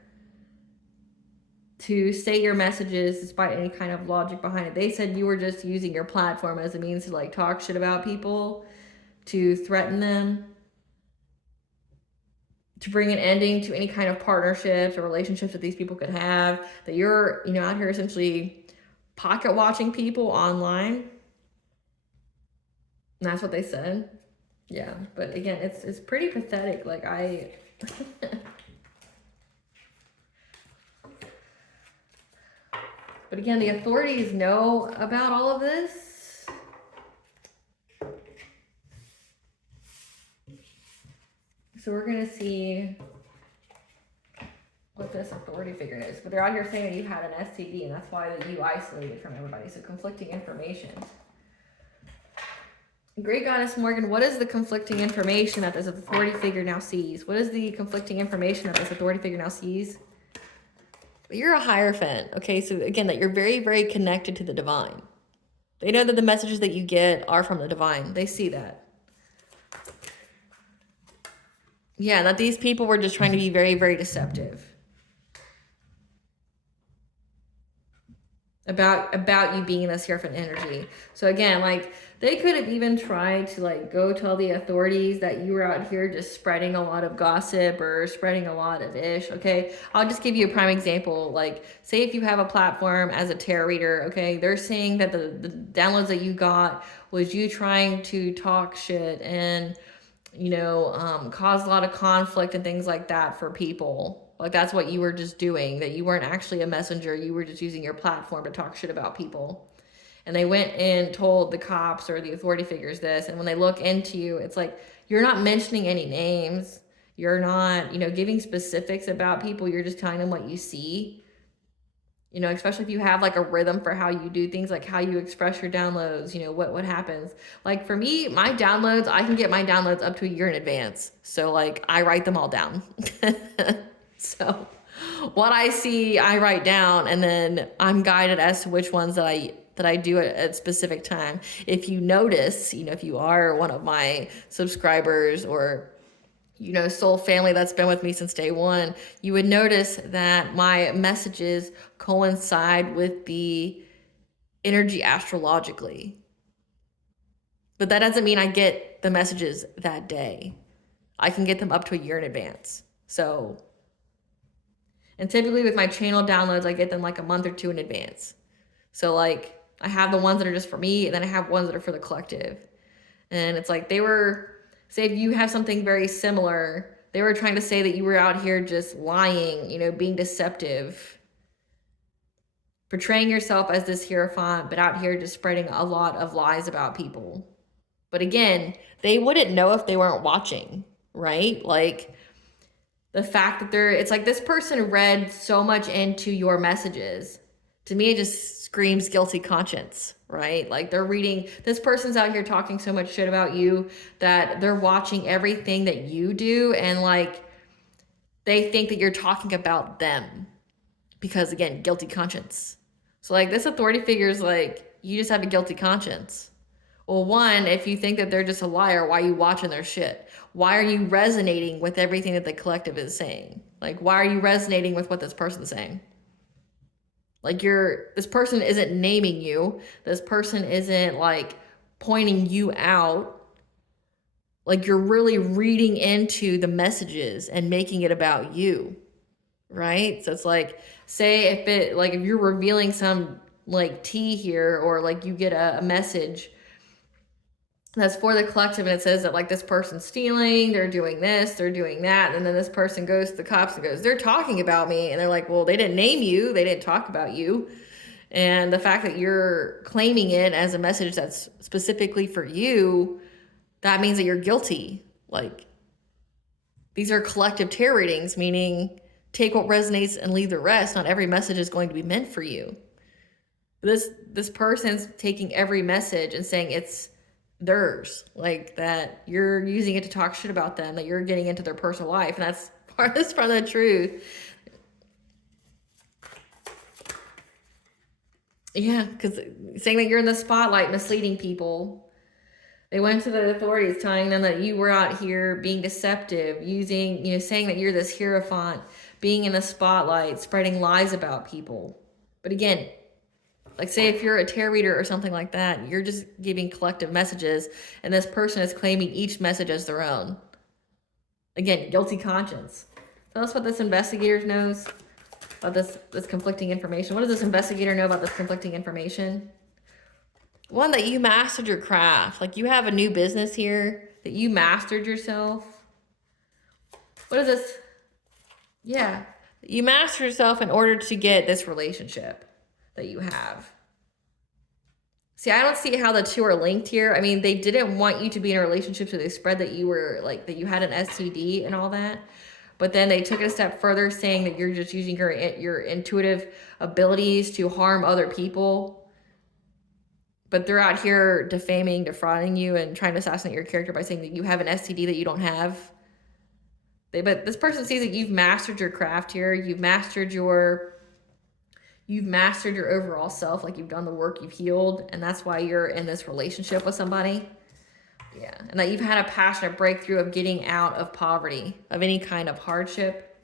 to say your messages despite any kind of logic behind it. They said you were just using your platform as a means to like talk shit about people, to threaten them, to bring an ending to any kind of partnerships or relationships that these people could have, that you're, out here essentially pocket watching people online. And that's what they said. Yeah, but again, it's pretty pathetic. Like But again, the authorities know about all of this. So we're going to see what this authority figure is. But they're out here saying that you had an STD, and that's why that you isolated from everybody. So conflicting information. Great Goddess Morgan, what is the conflicting information that this authority figure now sees? What is the conflicting information that this authority figure now sees? You're a Hierophant, okay? So again, that you're very, very connected to the divine. They know that the messages that you get are from the divine. They see that. Yeah, that these people were just trying to be very, very deceptive. About you being in this Hierophant energy. So again, like they could have even tried to like go tell the authorities that you were out here just spreading a lot of gossip or spreading a lot of ish, okay? I'll just give you a prime example. Like say if you have a platform as a tarot reader, okay? They're saying that the downloads that you got was you trying to talk shit and cause a lot of conflict and things like that for people. Like that's what you were just doing, that you weren't actually a messenger. You were just using your platform to talk shit about people. And they went and told the cops or the authority figures this. And when they look into you, it's like, you're not mentioning any names. You're not, giving specifics about people. You're just telling them what you see. Especially if you have like a rhythm for how you do things, like how you express your downloads, what happens. Like for me, my downloads, I can get my downloads up to a year in advance. So like I write them all down. So what I see, I write down, and then I'm guided as to which ones that I do at a specific time. If you notice, if you are one of my subscribers or soul family that's been with me since day one, you would notice that my messages coincide with the energy astrologically. But that doesn't mean I get the messages that day. I can get them up to a year in advance. So, and typically with my channel downloads, I get them like a month or two in advance. So like I have the ones that are just for me, and then I have ones that are for the collective. And it's like say if you have something very similar, they were trying to say that you were out here just lying, being deceptive, portraying yourself as this hierophant, but out here just spreading a lot of lies about people. But again, they wouldn't know if they weren't watching, right? Like the fact that it's like this person read so much into your messages. To me, it just screams guilty conscience, right? Like they're reading, this person's out here talking so much shit about you that they're watching everything that you do, and like they think that you're talking about them because, again, guilty conscience. So like this authority figure is like, you just have a guilty conscience. Well, one, if you think that they're just a liar, why are you watching their shit? Why are you resonating with everything that the collective is saying? Like, why are you resonating with what this person's saying? Like this person isn't naming you. This person isn't like pointing you out. Like you're really reading into the messages and making it about you, right? So it's like, say if you're revealing some like tea here, or like you get a message that's for the collective, and it says that like this person's stealing, they're doing this, they're doing that, and then this person goes to the cops and goes, they're talking about me, and they're like, well, they didn't name you, they didn't talk about you. And the fact that you're claiming it as a message that's specifically for you, that means that you're guilty. Like these are collective tarot readings, meaning take what resonates and leave the rest. Not every message is going to be meant for you. This person's taking every message and saying it's theirs, like that you're using it to talk shit about them, that you're getting into their personal life, and that's farthest from the truth. Yeah, because saying that you're in the spotlight, misleading people. They went to the authorities telling them that you were out here being deceptive, using, saying that you're this hierophant, being in the spotlight, spreading lies about people. But again, like say if you're a tarot reader or something like that, you're just giving collective messages, and this person is claiming each message as their own. Again, guilty conscience. Tell us what this investigator knows about this conflicting information. What does this investigator know about this conflicting information? One, that you mastered your craft. Like you have a new business here, that you mastered yourself. What is this? Yeah, you mastered yourself in order to get this relationship that you have. See, I don't see how the two are linked here. I mean, they didn't want you to be in a relationship, so they spread that you were like, that you had an STD and all that. But then they took it a step further, saying that you're just using your intuitive abilities to harm other people. But they're out here defaming, defrauding you, and trying to assassinate your character by saying that you have an STD that you don't have. But this person sees that you've mastered your craft here. You've mastered your overall self. Like you've done the work, you've healed, and that's why you're in this relationship with somebody. Yeah, and that you've had a passionate breakthrough of getting out of poverty, of any kind of hardship.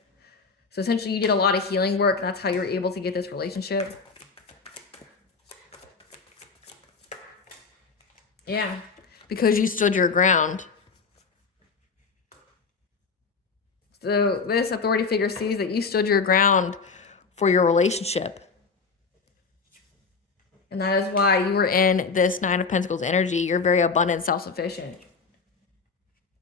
So essentially you did a lot of healing work, and that's how you were able to get this relationship. Yeah, because you stood your ground. So this authority figure sees that you stood your ground for your relationship. And that is why you were in this Nine of Pentacles energy. You're very abundant, self-sufficient.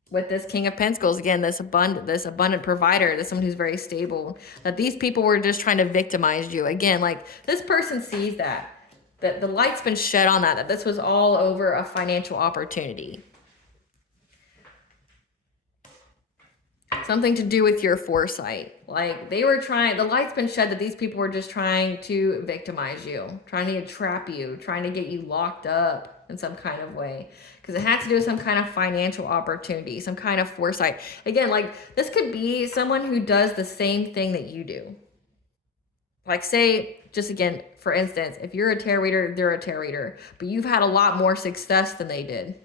with this King of Pentacles, again, this abundant provider, this someone who's very stable, that these people were just trying to victimize you. Again, like this person sees that the light's been shed on that this was all over a financial opportunity. Something to do with your foresight. Like they were trying, the light's been shed that these people were just trying to victimize you, trying to trap you, trying to get you locked up in some kind of way. Because it had to do with some kind of financial opportunity, some kind of foresight. Again, like this could be someone who does the same thing that you do. Like say, just again, for instance, if you're a tarot reader, they're a tarot reader, but you've had a lot more success than they did.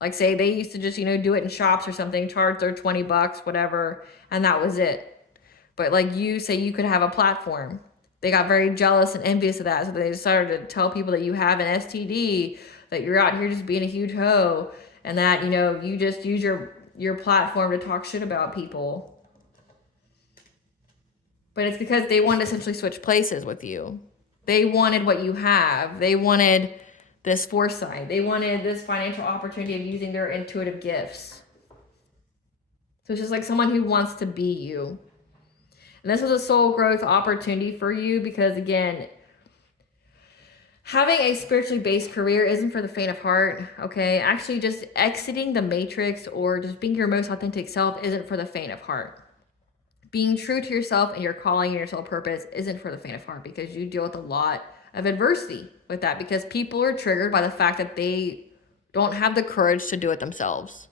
Like say they used to just, you know, do it in shops or something, charge their 20 bucks, whatever, and that was it. But like you say you could have a platform. They got very jealous and envious of that. So they started to tell people that you have an STD, that you're out here just being a huge hoe, and that, you know, you just use your platform to talk shit about people. But it's because they wanted to essentially switch places with you. They wanted what you have. They wanted this foresight. They wanted this financial opportunity of using their intuitive gifts. So it's just like someone who wants to be you. And this was a soul growth opportunity for you because, again, having a spiritually based career isn't for the faint of heart, okay? Actually, just exiting the matrix or just being your most authentic self isn't for the faint of heart. Being true to yourself and your calling and your soul purpose isn't for the faint of heart because you deal with a lot of adversity with that because people are triggered by the fact that they don't have the courage to do it themselves.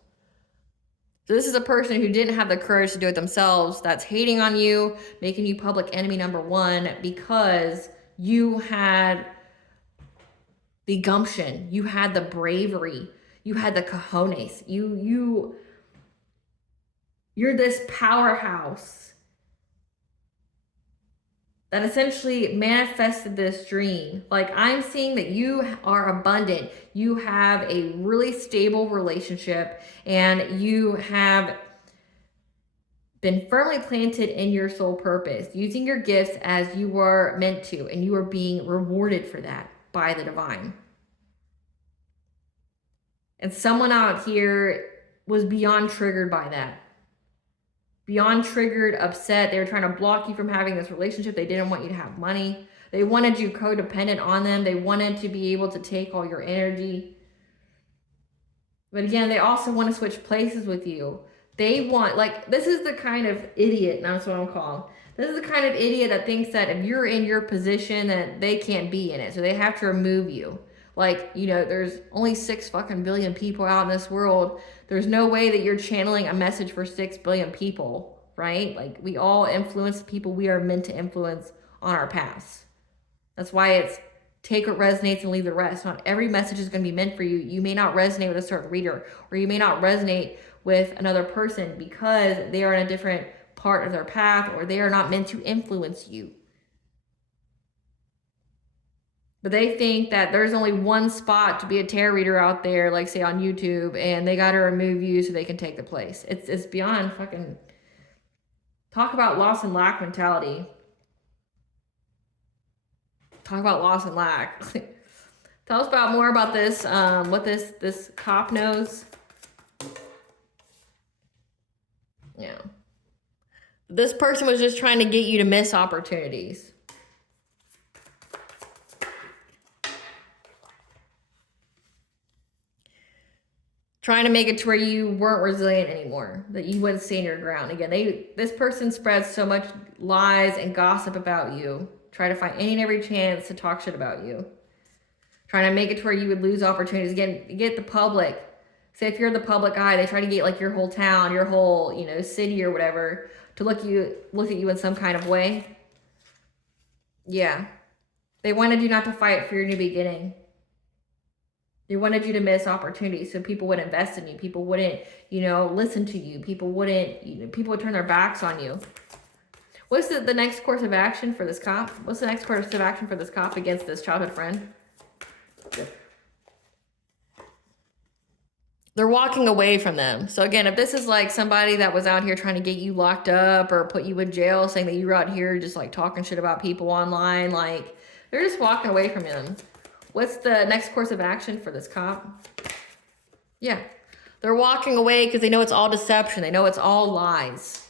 So this is a person who didn't have the courage to do it themselves that's hating on you, making you public enemy number one because you had the gumption, you had the bravery, you had the cojones, you're this powerhouse that essentially manifested this dream. Like I'm seeing that you are abundant. You have a really stable relationship and you have been firmly planted in your soul purpose, using your gifts as you were meant to, and you are being rewarded for that by the divine. And someone out here was beyond triggered by that. Beyond triggered, upset. They were trying to block you from having this relationship. They didn't want you to have money. They wanted you codependent on them. They wanted to be able to take all your energy. But again, they also want to switch places with you. They want, like, this is the kind of idiot, and that's what I'm calling. This is the kind of idiot that thinks that if you're in your position, that they can't be in it. So they have to remove you. Like, you know, there's only 6 fucking billion people out in this world. There's no way that you're channeling a message for 6 billion people, right? Like, we all influence the people we are meant to influence on our paths. That's why it's take what resonates and leave the rest. Not every message is going to be meant for you. You may not resonate with a certain reader, or you may not resonate with another person because they are in a different part of their path, or they are not meant to influence you. But they think that there's only one spot to be a tarot reader out there, like say on YouTube, and they got to remove you so they can take the place. It's beyond fucking, talk about loss and lack mentality. Talk about loss and lack. Tell us about more about this, what this cop knows. Yeah. This person was just trying to get you to miss opportunities. Trying to make it to where you weren't resilient anymore, that you wouldn't stand your ground. Again, this person spreads so much lies and gossip about you, try to find any and every chance to talk shit about you. Trying to make it to where you would lose opportunities. Again, get the public. Say if you're the public eye, they try to get like your whole town, your whole, you know, city or whatever to look at you in some kind of way. Yeah. They wanted you not to fight for your new beginning. They wanted you to miss opportunities so people would invest in you. People wouldn't, you know, listen to you. People wouldn't, you know, people would turn their backs on you. What's the next course of action for this cop? What's the next course of action for this cop against this childhood friend? They're walking away from them. So again, if this is like somebody that was out here trying to get you locked up or put you in jail, saying that you were out here just like talking shit about people online, like they're just walking away from them. What's the next course of action for this cop? Yeah. They're walking away because they know it's all deception. They know it's all lies.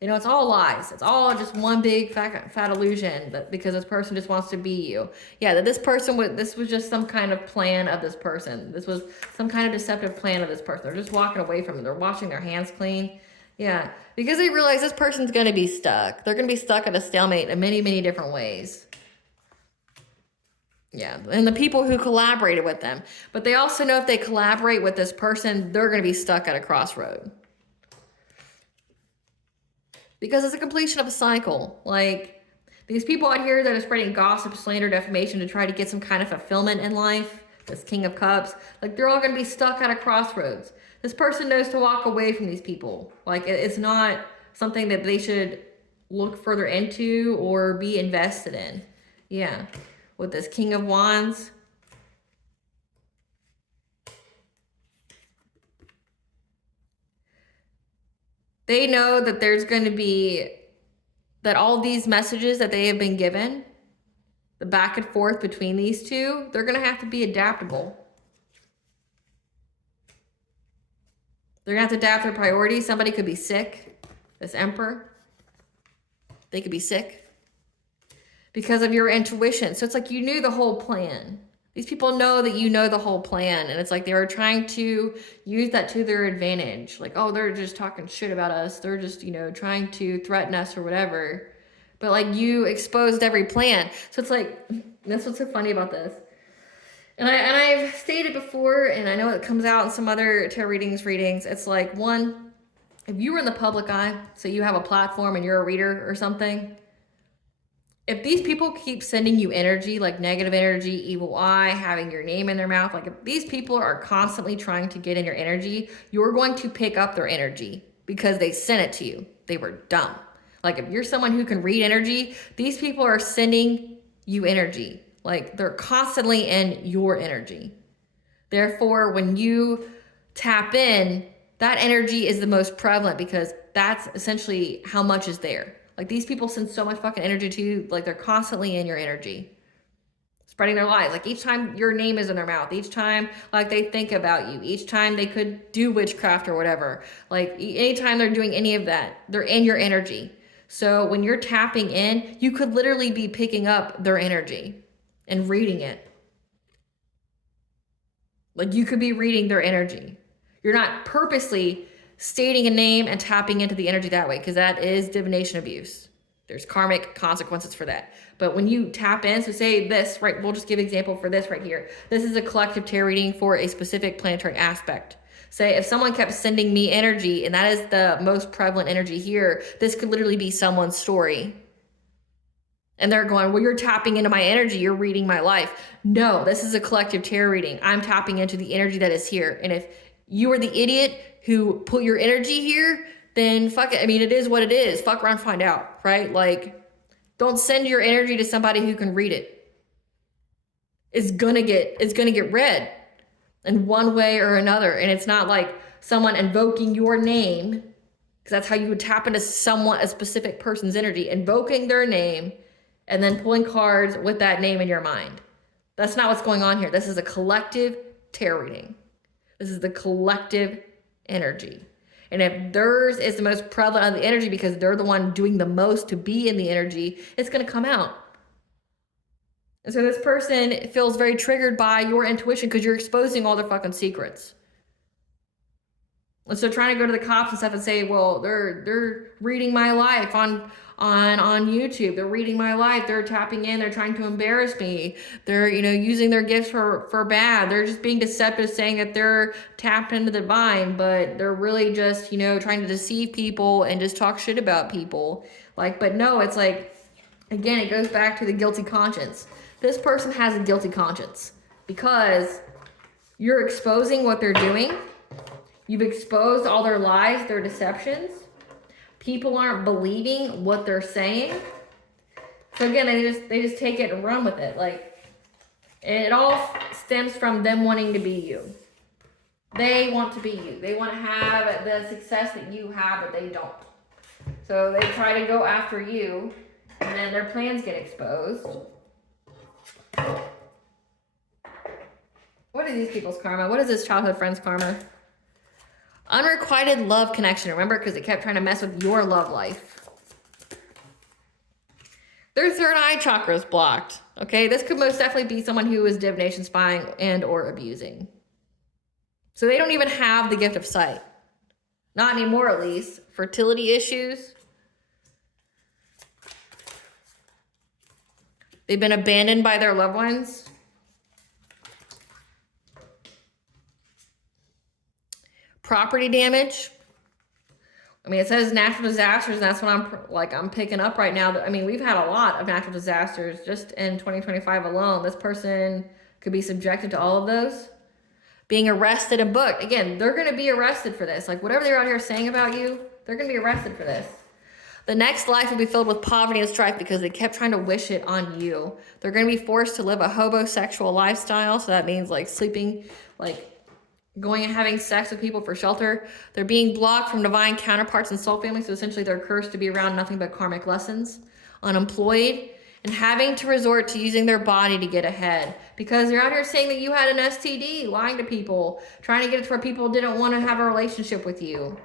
They know it's all lies. It's all just one big fat illusion, but because this person just wants to be you. Yeah, that this was just some kind of plan of this person. This was some kind of deceptive plan of this person. They're just walking away from it. They're washing their hands clean. Yeah, because they realize this person's going to be stuck. They're going to be stuck at a stalemate in many, many different ways. Yeah, and the people who collaborated with them. But they also know if they collaborate with this person, they're going to be stuck at a crossroad. Because it's a completion of a cycle. Like, these people out here that are spreading gossip, slander, defamation to try to get some kind of fulfillment in life, this King of Cups, like, they're all going to be stuck at a crossroads. This person knows to walk away from these people. Like, it's not something that they should look further into or be invested in. Yeah. With this King of Wands. They know that there's going to be, that all these messages that they have been given, the back and forth between these two, they're going to have to be adaptable. They're going to have to adapt their priorities. Somebody could be sick. This Emperor. They could be sick because of your intuition. So it's like you knew the whole plan. These people know that you know the whole plan. And it's like they were trying to use that to their advantage. Like, oh, they're just talking shit about us. They're just, you know, trying to threaten us or whatever. But like you exposed every plan. So it's like, that's what's so funny about this. And I've stated before, and I know it comes out in some other tarot readings. It's like, one, if you were in the public eye, so you have a platform and you're a reader or something, if these people keep sending you energy, like negative energy, evil eye, having your name in their mouth, like if these people are constantly trying to get in your energy, you're going to pick up their energy because they sent it to you. They were dumb. Like if you're someone who can read energy, these people are sending you energy. Like they're constantly in your energy. Therefore, when you tap in, that energy is the most prevalent because that's essentially how much is there. Like these people send so much fucking energy to you, like they're constantly in your energy, spreading their lies. Like each time your name is in their mouth, each time like they think about you, each time they could do witchcraft or whatever, like anytime they're doing any of that, they're in your energy. So when you're tapping in, you could literally be picking up their energy and reading it. Like you could be reading their energy. You're not purposely stating a name and tapping into the energy that way, because that is divination abuse. There's karmic consequences for that. But when you tap in, so say this, right, we'll just give an example for this right here. This is a collective tarot reading for a specific planetary aspect. Say if someone kept sending me energy, and that is the most prevalent energy here, this could literally be someone's story. And they're going, well, you're tapping into my energy, you're reading my life. No, this is a collective tarot reading. I'm tapping into the energy that is here. And if you are the idiot who put your energy here, then fuck it. I mean, it is what it is. Fuck around, find out, right? Like, don't send your energy to somebody who can read it. It's gonna get read in one way or another. And it's not like someone invoking your name, because that's how you would tap into a specific person's energy, invoking their name and then pulling cards with that name in your mind. That's not what's going on here. This is a collective tarot reading. This is the collective energy. And if theirs is the most prevalent of the energy because they're the one doing the most to be in the energy, it's going to come out. And so this person feels very triggered by your intuition because you're exposing all their fucking secrets. And so trying to go to the cops and stuff and say, well, they're reading my life on YouTube. They're reading my life. They're tapping in. They're trying to embarrass me. They're, you know, using their gifts for bad. They're just being deceptive, saying that they're tapped into the divine, but they're really just, you know, trying to deceive people and just talk shit about people. Like, but no, it's like, again, it goes back to the guilty conscience. This person has a guilty conscience because you're exposing what they're doing. You've exposed all their lies, their deceptions. People aren't believing what they're saying. So again, they just take it and run with it. Like, and it all stems from them wanting to be you. They want to be you. They want to have the success that you have, but they don't. So they try to go after you, and then their plans get exposed. What are these people's karma? What is this childhood friend's karma? Unrequited love connection. Remember, because it kept trying to mess with your love life. Their third eye chakra is blocked. Okay, this could most definitely be someone who is divination spying and or abusing. So they don't even have the gift of sight. Not anymore, at least. Fertility issues. They've been abandoned by their loved ones. Property damage. I mean, it says natural disasters, and that's what I'm picking up right now. I mean, we've had a lot of natural disasters just in 2025 alone. This person could be subjected to all of those. Being arrested and booked. Again, they're going to be arrested for this. Like, whatever they're out here saying about you, they're going to be arrested for this. The next life will be filled with poverty and strife because they kept trying to wish it on you. They're going to be forced to live a homosexual lifestyle. So that means like sleeping, like going and having sex with people for shelter. They're being blocked from divine counterparts and soul family. So essentially they're cursed to be around nothing but karmic lessons. Unemployed and having to resort to using their body to get ahead because they're out here saying that you had an STD, lying to people, trying to get it to where people didn't want to have a relationship with you,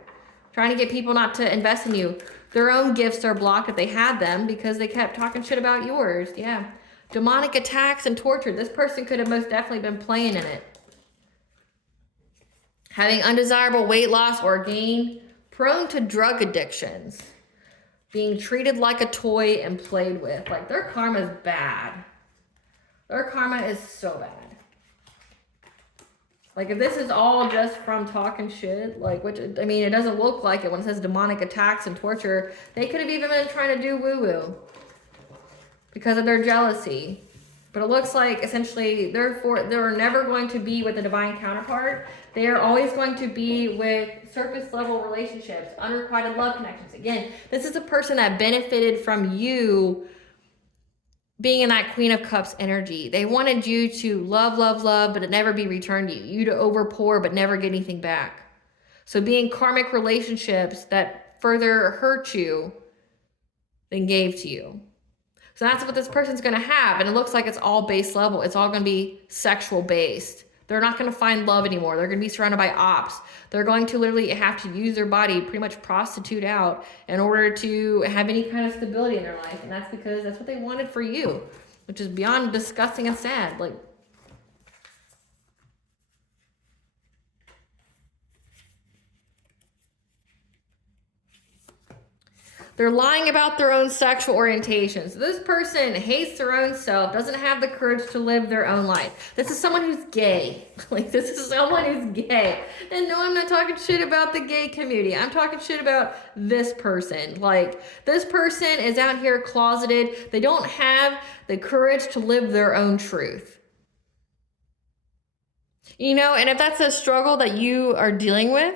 trying to get people not to invest in you. Their own gifts are blocked if they had them because they kept talking shit about yours. Yeah. Demonic attacks and torture. This person could have most definitely been playing in it. Having undesirable weight loss or gain. Prone to drug addictions. Being treated like a toy and played with. Like, their karma is bad. Their karma is so bad. Like, if this is all just from talking shit, like, which, I mean, it doesn't look like it when it says demonic attacks and torture. They could have even been trying to do woo-woo because of their jealousy. But it looks like, essentially, they're never going to be with a divine counterpart. They are always going to be with surface-level relationships, unrequited love connections. Again, this is a person that benefited from you being in that Queen of Cups energy. They wanted you to love, love, love, but it never be returned to you. You to overpour, but never get anything back. So being karmic relationships that further hurt you than gave to you. So that's what this person's going to have. And it looks like it's all base level. It's all going to be sexual based. They're not going to find love anymore. They're going to be surrounded by ops. They're going to literally have to use their body, pretty much prostitute out in order to have any kind of stability in their life. And that's because that's what they wanted for you, which is beyond disgusting and sad. Like, they're lying about their own sexual orientation. So this person hates their own self, doesn't have the courage to live their own life. This is someone who's gay. Like, this is someone who's gay. And no, I'm not talking shit about the gay community. I'm talking shit about this person. Like, this person is out here closeted. They don't have the courage to live their own truth. You know, and if that's a struggle that you are dealing with,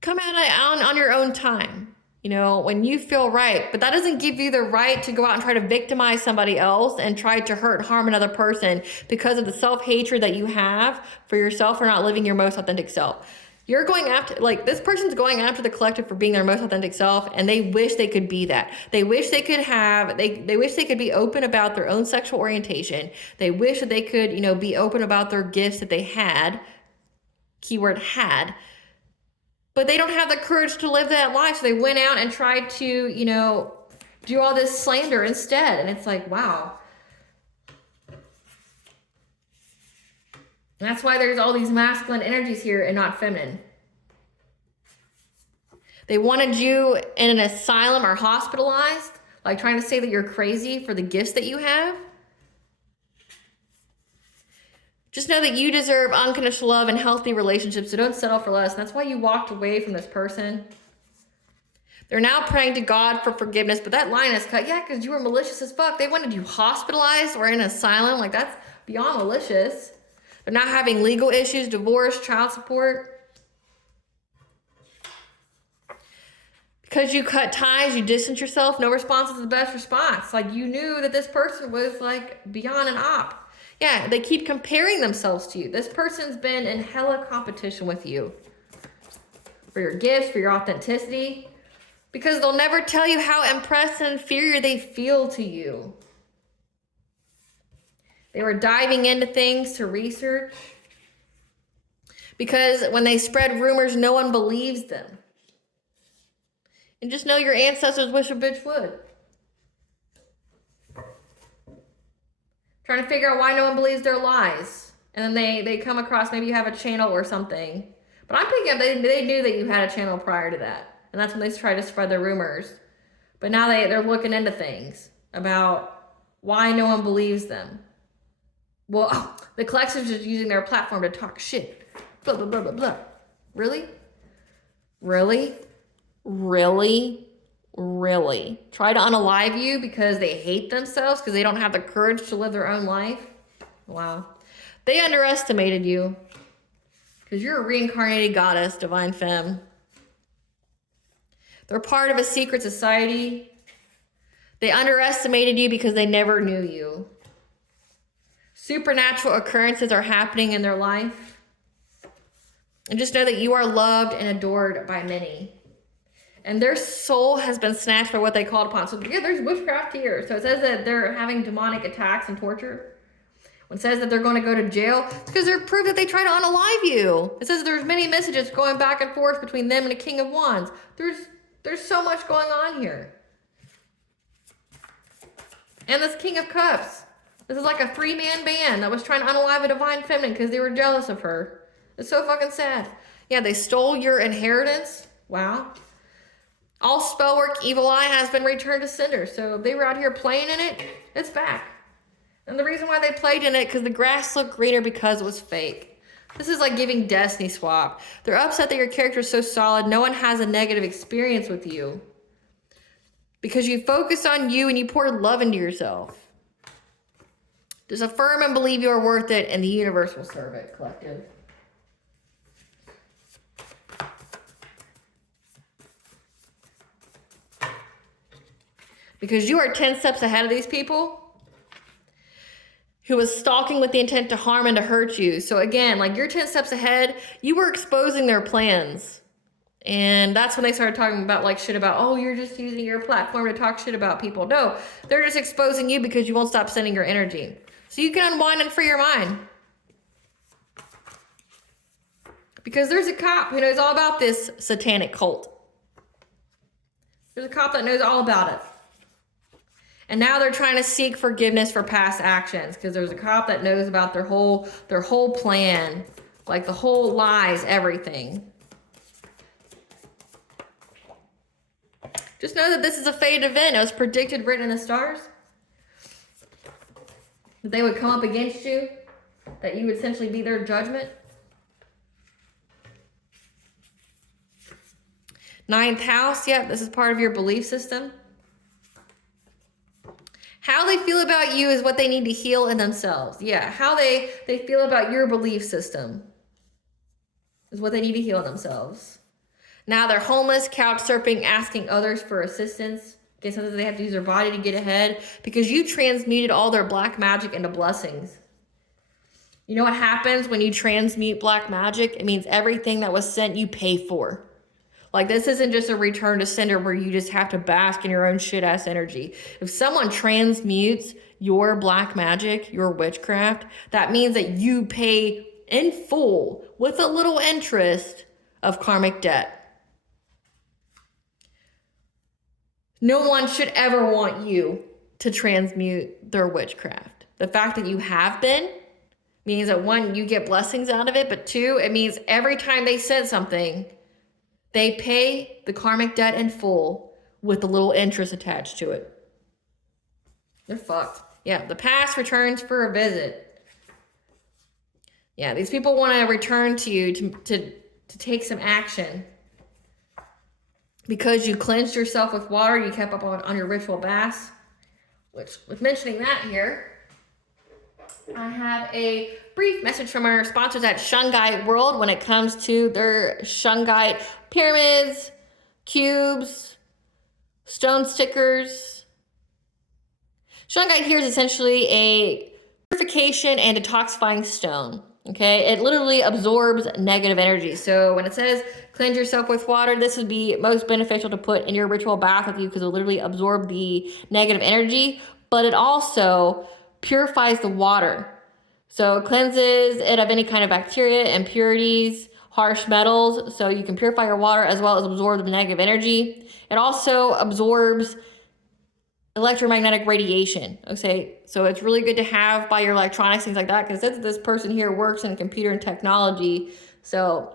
come out on your own time, you know, when you feel right. But that doesn't give you the right to go out and try to victimize somebody else and try to hurt and harm another person because of the self-hatred that you have for yourself for not living your most authentic self. You're going after, like, this person's going after the collective for being their most authentic self, and they wish they could be that. They wish they could have, they wish they could be open about their own sexual orientation. They wish that they could, you know, be open about their gifts that they had, keyword had, but they don't have the courage to live that life. So they went out and tried to, you know, do all this slander instead. And it's like, wow. And that's why there's all these masculine energies here and not feminine. They wanted you in an asylum or hospitalized, like trying to say that you're crazy for the gifts that you have. Just know that you deserve unconditional love and healthy relationships, so don't settle for less. And that's why you walked away from this person. They're now praying to God for forgiveness, but that line is cut. Yeah, because you were malicious as fuck. They wanted you hospitalized or in an asylum. Like, that's beyond malicious. They're now having legal issues, divorce, child support. Because you cut ties, you distance yourself. No response is the best response. Like, you knew that this person was, like, beyond an op. Yeah, they keep comparing themselves to you. This person's been in hella competition with you for your gifts, for your authenticity, because they'll never tell you how impressed and inferior they feel to you. They were diving into things to research. Because when they spread rumors, no one believes them. And just know your ancestors wish a bitch would. Trying to figure out why no one believes their lies. And then they come across, maybe you have a channel or something. But I'm thinking they knew that you had a channel prior to that. And that's when they tried to spread their rumors. But now they're looking into things about why no one believes them. Well, the collective's just using their platform to talk shit. Blah, blah, blah, blah, blah. Really? Really? Really? Really? Try to unalive you because they hate themselves, because they don't have the courage to live their own life? Wow. They underestimated you. Because you're a reincarnated goddess, divine femme. They're part of a secret society. They underestimated you because they never knew you. Supernatural occurrences are happening in their life. And just know that you are loved and adored by many. And their soul has been snatched by what they called upon. So yeah, there's witchcraft here. So it says that they're having demonic attacks and torture. When it says that they're going to go to jail, it's because they're proof that they try to unalive you. It says there's many messages going back and forth between them and the King of Wands. There's so much going on here. And this King of Cups. This is like a 3-man band that was trying to unalive a divine feminine because they were jealous of her. It's so fucking sad. Yeah, they stole your inheritance. Wow. All spell work, evil eye has been returned to sender. So if they were out here playing in it, it's back. And the reason why they played in it, because the grass looked greener because it was fake. This is like giving destiny swap. They're upset that your character is so solid. No one has a negative experience with you. Because you focus on you and you pour love into yourself. Just affirm and believe you are worth it, and the universe will serve it, collective. Because you are 10 steps ahead of these people who was stalking with the intent to harm and to hurt you. So again, like you're 10 steps ahead, you were exposing their plans. And that's when they started talking about like shit about, oh, you're just using your platform to talk shit about people. No, they're just exposing you because you won't stop sending your energy. So you can unwind and free your mind. Because there's a cop who knows all about this satanic cult. There's a cop that knows all about it. And now they're trying to seek forgiveness for past actions because there's a cop that knows about their whole plan, like the whole lies, everything. Just know that this is a fated event. It was predicted, written in the stars. That they would come up against you, that you would essentially be their judgment. 9th house, yep, this is part of your belief system. How they feel about you is what they need to heal in themselves. Yeah, how they feel about your belief system is what they need to heal in themselves. Now they're homeless, couch surfing, asking others for assistance. Okay, sometimes they have to use their body to get ahead because you transmuted all their black magic into blessings. You know what happens when you transmute black magic? It means everything that was sent you pay for. Like this isn't just a return to sender where you just have to bask in your own shit ass energy. If someone transmutes your black magic, your witchcraft, that means that you pay in full with a little interest of karmic debt. No one should ever want you to transmute their witchcraft. The fact that you have been means that 1, you get blessings out of it, but 2, it means every time they said something, they pay the karmic debt in full with a little interest attached to it. They're fucked. Yeah, the past returns for a visit. Yeah, these people want to return to you to take some action. Because you cleansed yourself with water, you kept up on your ritual baths. Which, with mentioning that here, I have a brief message from our sponsors at Shungite World when it comes to their Shungite pyramids, cubes, stone stickers. Shungite here is essentially a purification and detoxifying stone. Okay, it literally absorbs negative energy. So when it says cleanse yourself with water, this would be most beneficial to put in your ritual bath with you because it'll literally absorb the negative energy, but it also purifies the water. So it cleanses it of any kind of bacteria, impurities, harsh metals, so you can purify your water as well as absorb the negative energy. It also absorbs electromagnetic radiation. Okay, so it's really good to have by your electronics, things like that, because this person here works in computer and technology. So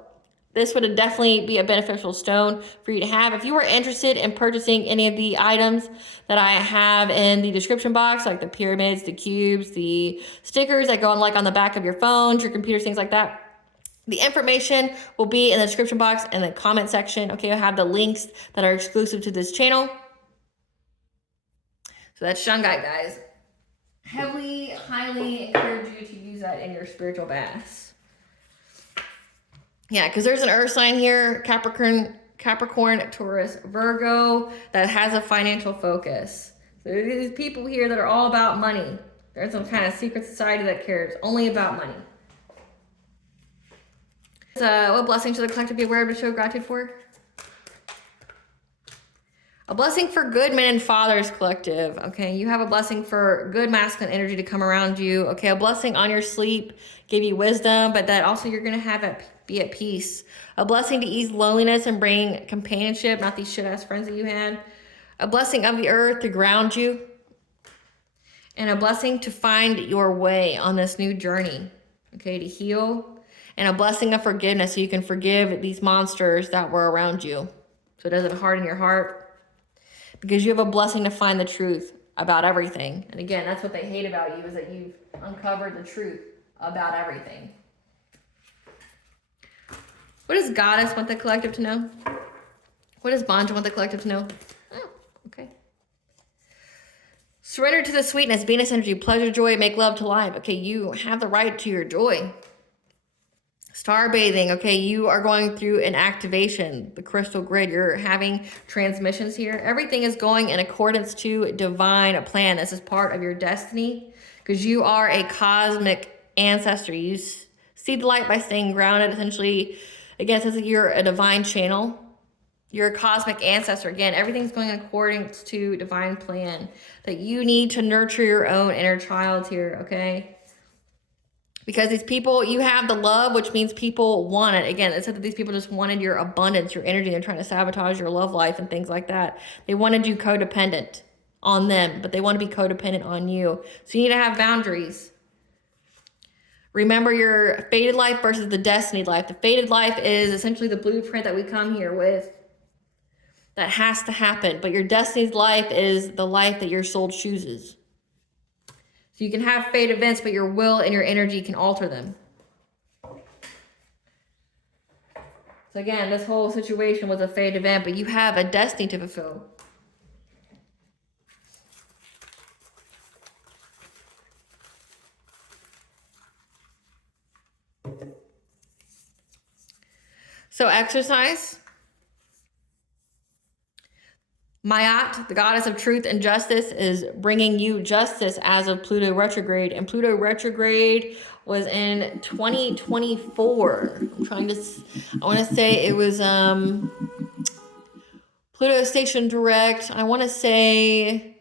this would definitely be a beneficial stone for you to have. If you were interested in purchasing any of the items that I have in the description box, like the pyramids, the cubes, the stickers that go on like on the back of your phones, your computers, things like that, the information will be in the description box and the comment section. Okay, I'll have the links that are exclusive to this channel. So that's Shungite, guys. Highly encourage you to use that in your spiritual baths. Yeah, because there's an earth sign here, Capricorn, Taurus, Virgo, that has a financial focus. So there's these people here that are all about money. There's some kind of secret society that cares only about money. What blessing should the collective be aware of to show gratitude for? A blessing for good men and fathers, collective. Okay, you have a blessing for good masculine energy to come around you. Okay, a blessing on your sleep, give you wisdom, but that also you're going to have it be at peace. A blessing to ease loneliness and bring companionship, not these shit-ass friends that you had. A blessing of the earth to ground you. And a blessing to find your way on this new journey. Okay, to heal. And a blessing of forgiveness so you can forgive these monsters that were around you. So it doesn't harden your heart. Because you have a blessing to find the truth about everything. And again, that's what they hate about you, is that you've uncovered the truth about everything. What does Goddess want the collective to know? What does Banja want the collective to know? Oh, okay. Surrender to the sweetness, Venus energy, pleasure, joy, make love to life. Okay, you have the right to your joy. Star bathing, okay, you are going through an activation, the crystal grid, you're having transmissions here. Everything is going in accordance to divine plan. This is part of your destiny because you are a cosmic ancestor. You see the light by staying grounded, essentially. Again, it says that you're a divine channel. You're a cosmic ancestor. Again, everything's going in accordance to divine plan. That you need to nurture your own inner child here, okay? Because these people, you have the love, which means people want it. Again, it said that these people just wanted your abundance, your energy. They're trying to sabotage your love life and things like that. They wanted you codependent on them, but they want to be codependent on you. So you need to have boundaries. Remember your fated life versus the destiny life. The fated life is essentially the blueprint that we come here with. That has to happen. But your destiny's life is the life that your soul chooses. So you can have fate events, but your will and your energy can alter them. So again, this whole situation was a fate event, but you have a destiny to fulfill. So exercise. Mayat, the goddess of truth and justice, is bringing you justice as of Pluto retrograde. And Pluto retrograde was in 2024. I want to say it was Pluto station direct. I want to say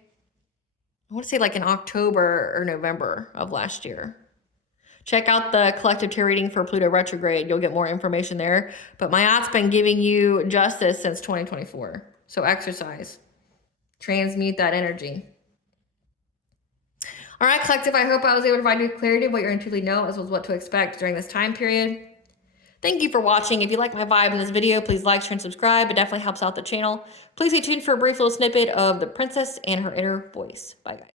like in October or November of last year. Check out the collective tarot reading for Pluto retrograde. You'll get more information there. But Mayat's been giving you justice since 2024. So exercise. Transmute that energy. All right, collective, I hope I was able to provide you clarity of what you intuitively know as well as what to expect during this time period. Thank you for watching. If you like my vibe in this video, please like, share, and subscribe. It definitely helps out the channel. Please stay tuned for a brief little snippet of the princess and her inner voice. Bye, guys.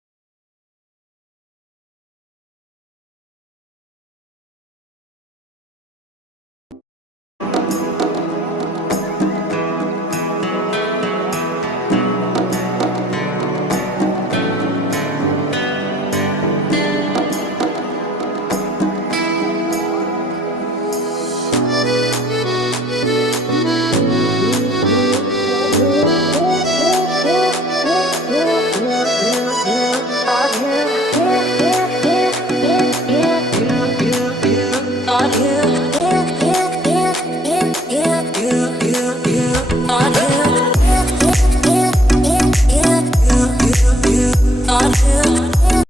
Yeah.